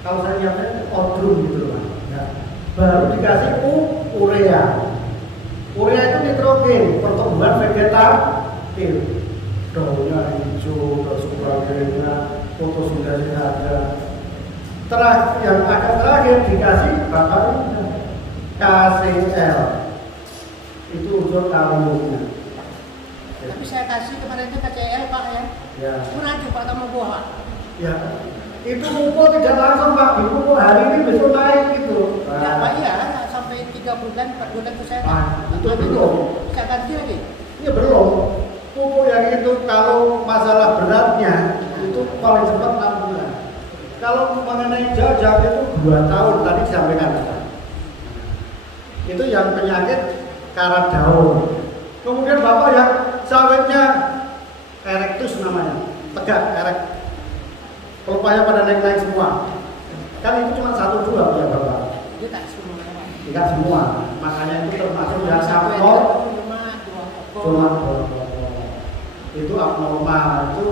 kalau saya lihatnya odrum gitu loh. Ya. Baru dikasih urea. Urea itu nitrogen, pertumbuhan vegetatif. Daunnya ini hijau, terus sebagainya, foto sudah ada. Terakhir, yang agak terakhir dikasih bapak KCL, itu unsur kaliumnya. Tapi saya kasih kemarin itu KCL Pak ya. Ya. Murah aja Pak kamu buah. Ya, itu pupuk tidak langsung Pak, dipupuk hari ini besok naik gitu. Ya Pak ya, sampai 3 bulan, 4 bulan itu saya Itu belum. Saya ganti lagi. Ini belum. Pupuk yang itu kalau masalah beratnya itu paling cepat 6 bulan. Kalau mengenai jajak itu 2 tahun tadi disampaikan. Itu yang penyakit karat daun. Kemudian Bapak yang sawitnya erectus namanya, tegak erek. Pelepahnya pada naik-naik semua. Kan itu cuma 1-2 ya Bapak. Dia tak semua. Tidak semua. Makanya itu termasuk yang Satu abnormal. cuma 2 Cuma itu abnormal, itu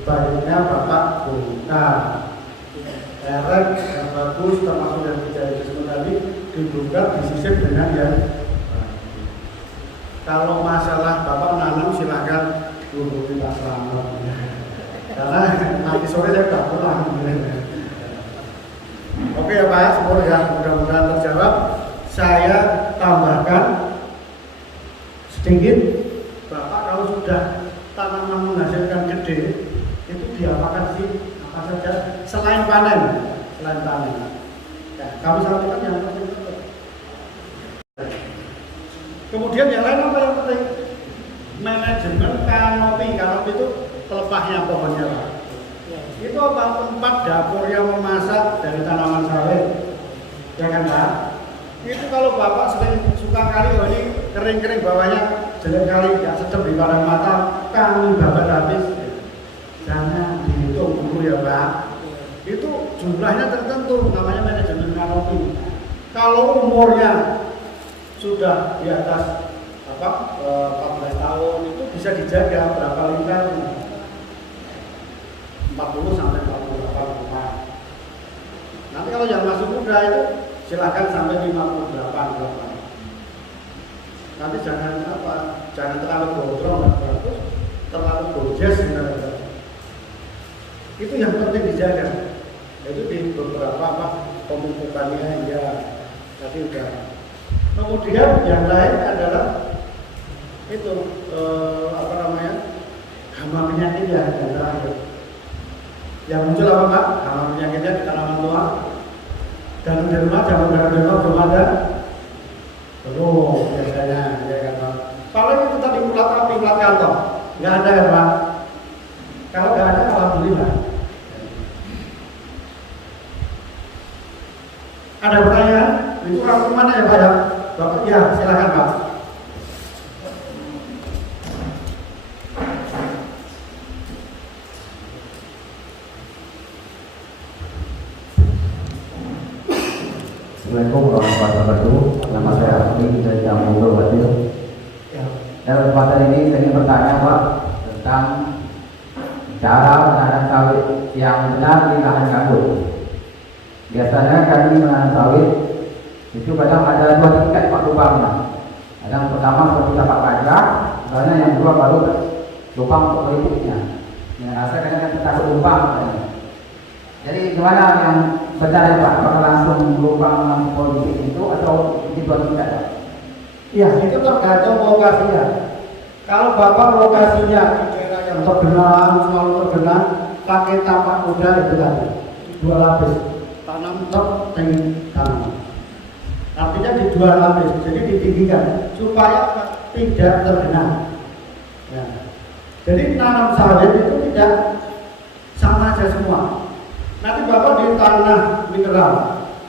sebaliknya Bapak bongkar. Erek yang bagus termasuk yang dijahit tadi dibuka disisip dengan yang kalau masalah Bapak nanam silahkan hubungi Pak Slamet karena nanti sore saya sudah pulang. Oke ya Pak, semua ya mudah-mudahan terjawab. Saya tambahkan sedikit, Bapak kalau sudah tanaman menghasilkan gede itu diapakan sih? Apa saja selain panen? Selain panen. Ya, kami sampaikan yang penting. Kemudian yang lain apa yang penting? Manajemen kanopi. Kanopi itu pelepahnya pohonnya Pak. Itu apa? Tempat dapur yang memasak dari tanaman sawit. Ya kan Pak? Itu kalau Bapak sering suka kali oh ini kering-kering bawahnya jelek kali, tidak sedap di padang mata, kami Bapak habis. Jangan dihitung dulu ya Pak. Itu jumlahnya tertentu, namanya manajemen kanopi. Kalau umurnya sudah di atas 14 tahun itu bisa dijaga berapa liter? 40 sampai 48 rumah. Nanti kalau yang masih muda itu silakan sampai 58. Nanti jangan jangan terlalu gondrong, terlalu gojes gitu. Itu yang penting dijaga. Itu di beberapa pemupukannya ya tadi udah. Kemudian yang lain adalah itu hama penyakitnya yang terakhir. Yang muncul apa Pak? Hama penyakitnya di tanaman tua. Dan di rumah jangan di rumah belum ada. Belum biasanya ya kan Pak. Paling itu tadi ulat api, ulat kantong. Nggak ada ya Pak. Kalau nggak ada alhamdulillah. Ada pertanyaan? Itu orang mana ya Pak ya? Bapak, ya silakan Pak. Assalamualaikum warahmatullahi wabarakatuh. Nama saya Arfi dari Kampung Berbatil. Dalam kesempatan ini saya ingin bertanya Pak tentang cara menanam sawit yang benar di lahan gambut. Biasanya kami menanam sawit itu kadang ada 2 tingkat Pak lubangnya. Yang pertama seperti tapak kaca, misalnya yang kedua baru lubang untuk berikutnya. Yang rasa kadang kita takut lubang. Jadi gimana yang benar ya Pak? Apakah langsung lubang politik itu atau di 2 tingkat Pak? Iya, itu tergantung lokasinya. Kalau Bapak lokasinya di daerah yang tergenang, selalu tergenang, pakai tapak kuda itu tadi 2 lapis. Tanam tanam. Artinya di 2 lapis, jadi ditinggikan supaya tidak tergenang. Ya. Jadi tanam sawit itu tidak sama aja semua. Nanti Bapak di tanah mineral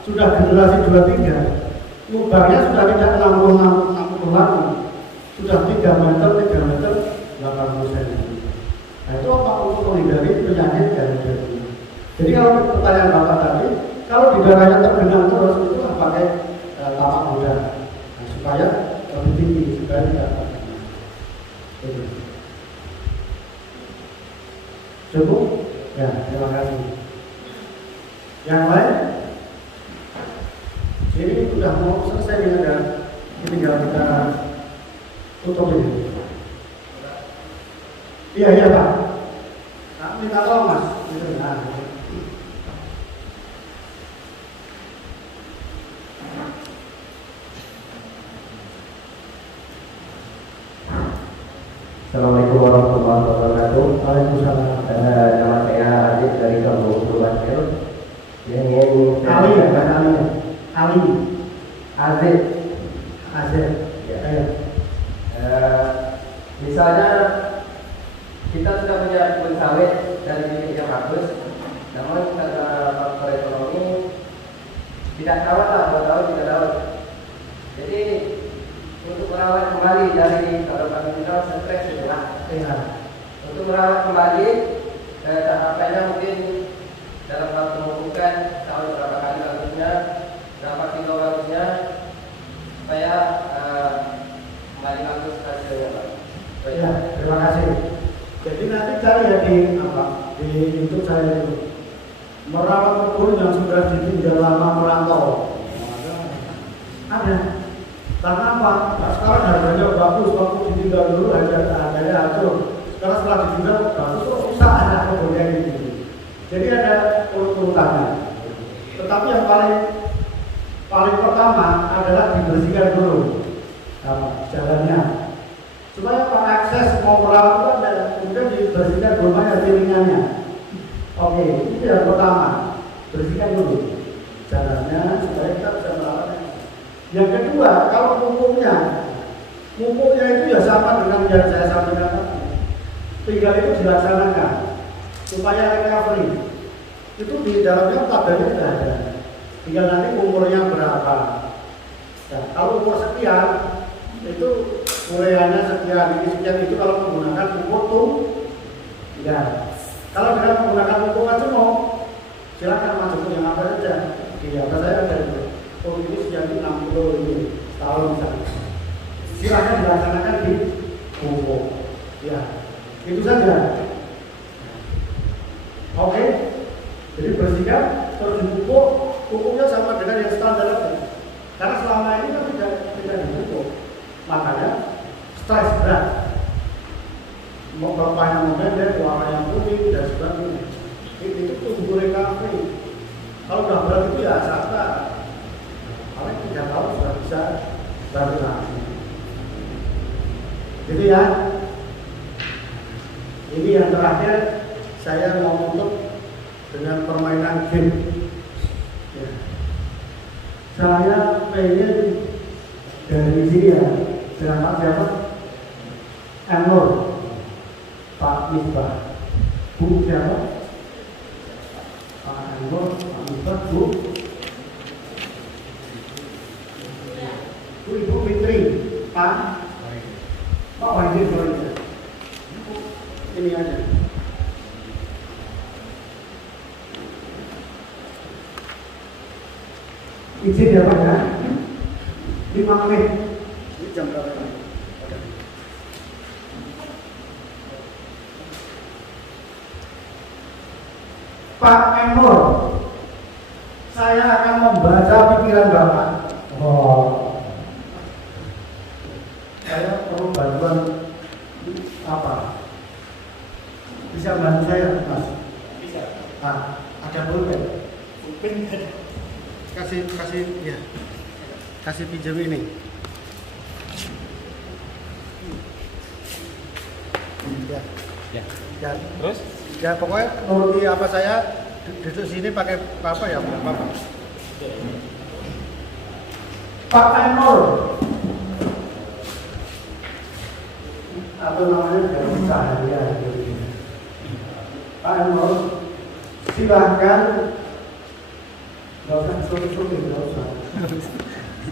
sudah generasi 2-3, lubangnya sudah tidak 60 lagi, sudah 3 meter 80 cm. Nah itu apa untuk menghindari penyakit dari. Jadi kalau pertanyaan Bapak tadi, kalau di daerahnya tergenang terus itu pakai tapak kuda, nah, supaya lebih tinggi supaya tidak tergenang. Cukup? Ya, terima kasih. Yang lain? Ini sudah mau selesai nih, ada tinggal kita tutup ini. Iya Pak. minta tolong mas. Gitu, nah. Assalamualaikum warahmatullahi wabarakatuh. Waalaikumsalam. Nama saya Aziz dari Kampung Purwasil. Ingin Ali. Aziz. Aziz. Ya. Misalnya kita sudah punya kebun sawit dari bibit yang bagus, namun karena faktor ekonomi tidak rawat lah, mau tahu tidak rawat. Jadi untuk merawat kembali dari kalau kami bilang stres itu lah. Iya. Untuk merawat kembali tahapannya mungkin dalam waktu membuka tahu berapa kali bagusnya, berapa kilo bagusnya, supaya kembali bagus hasilnya Pak. Ya, terima kasih. Jadi nanti cari ya di YouTube saya itu merawat kebun yang sudah ditinggal lama merantau. Ada. Karena apa? Nah, sekarang harganya bagus, waktu ditinggal dulu harganya hancur. Sekarang setelah ditinggal bagus, kok rusak anak kebunnya ini. Jadi ada urut-urutannya. Tetapi yang paling pertama adalah dibersihkan dulu jalannya. Supaya Pak akses mau merawat itu ada, kemudian dibersihkan rumahnya, piringannya. Oke, itu yang pertama, bersihkan dulu jalannya supaya kita bisa merawatnya. Yang kedua, kalau pupuknya itu ya sama dengan yang saya sampaikan tadi. Tinggal itu dilaksanakan supaya recovery. Itu di dalamnya tabelnya sudah ada. Tinggal nanti umurnya berapa. Nah, kalau umur sekian itu ureanya sekian, ini sekian itu kalau menggunakan pupuk ya. Kalau dengan menggunakan pupuk mau silakan masuk yang apa saja. Di apa saya ada itu. Oh ini sekian 60 ini tahun misalnya. Silakan dilaksanakan di pupuk. Ya, itu saja. Oke. Jadi bersihkan terus dipupuk, pupuknya sama dengan yang standar aja. Karena selama ini kan tidak dipupuk. Makanya stres berat. Mau bapaknya memendek, warna yang putih dan sebagainya. Itu tunggu recovery. Kalau udah berat itu ya sabar. Paling 3 tahun sudah bisa balik lagi. Jadi ya, ini yang terakhir saya mau tutup dengan permainan game. Ya. Saya pengen dari sini ya, siapa? Anwar, Pak Misbah, Bu siapa? Pak Anwar, Pak Misbah, Bu Ibu Fitri, Pak Wahid, ini aja. Izin ya Pak ya, 5 menit. Ini jam berapa ini? Pak Enur, saya akan membaca pikiran Bapak. Saya perlu bantuan apa? Bisa bantu saya, Mas? Bisa. Nah, ada pulpen. Kasih pinjam ini. Ya. Terus? Ya pokoknya nuruti apa saya duduk sini pakai apa ya, Bapak? Pak Enur. Atau namanya dari Cahaya. Pak Enur, silahkan. Gak usah sulit-sulit, gak usah.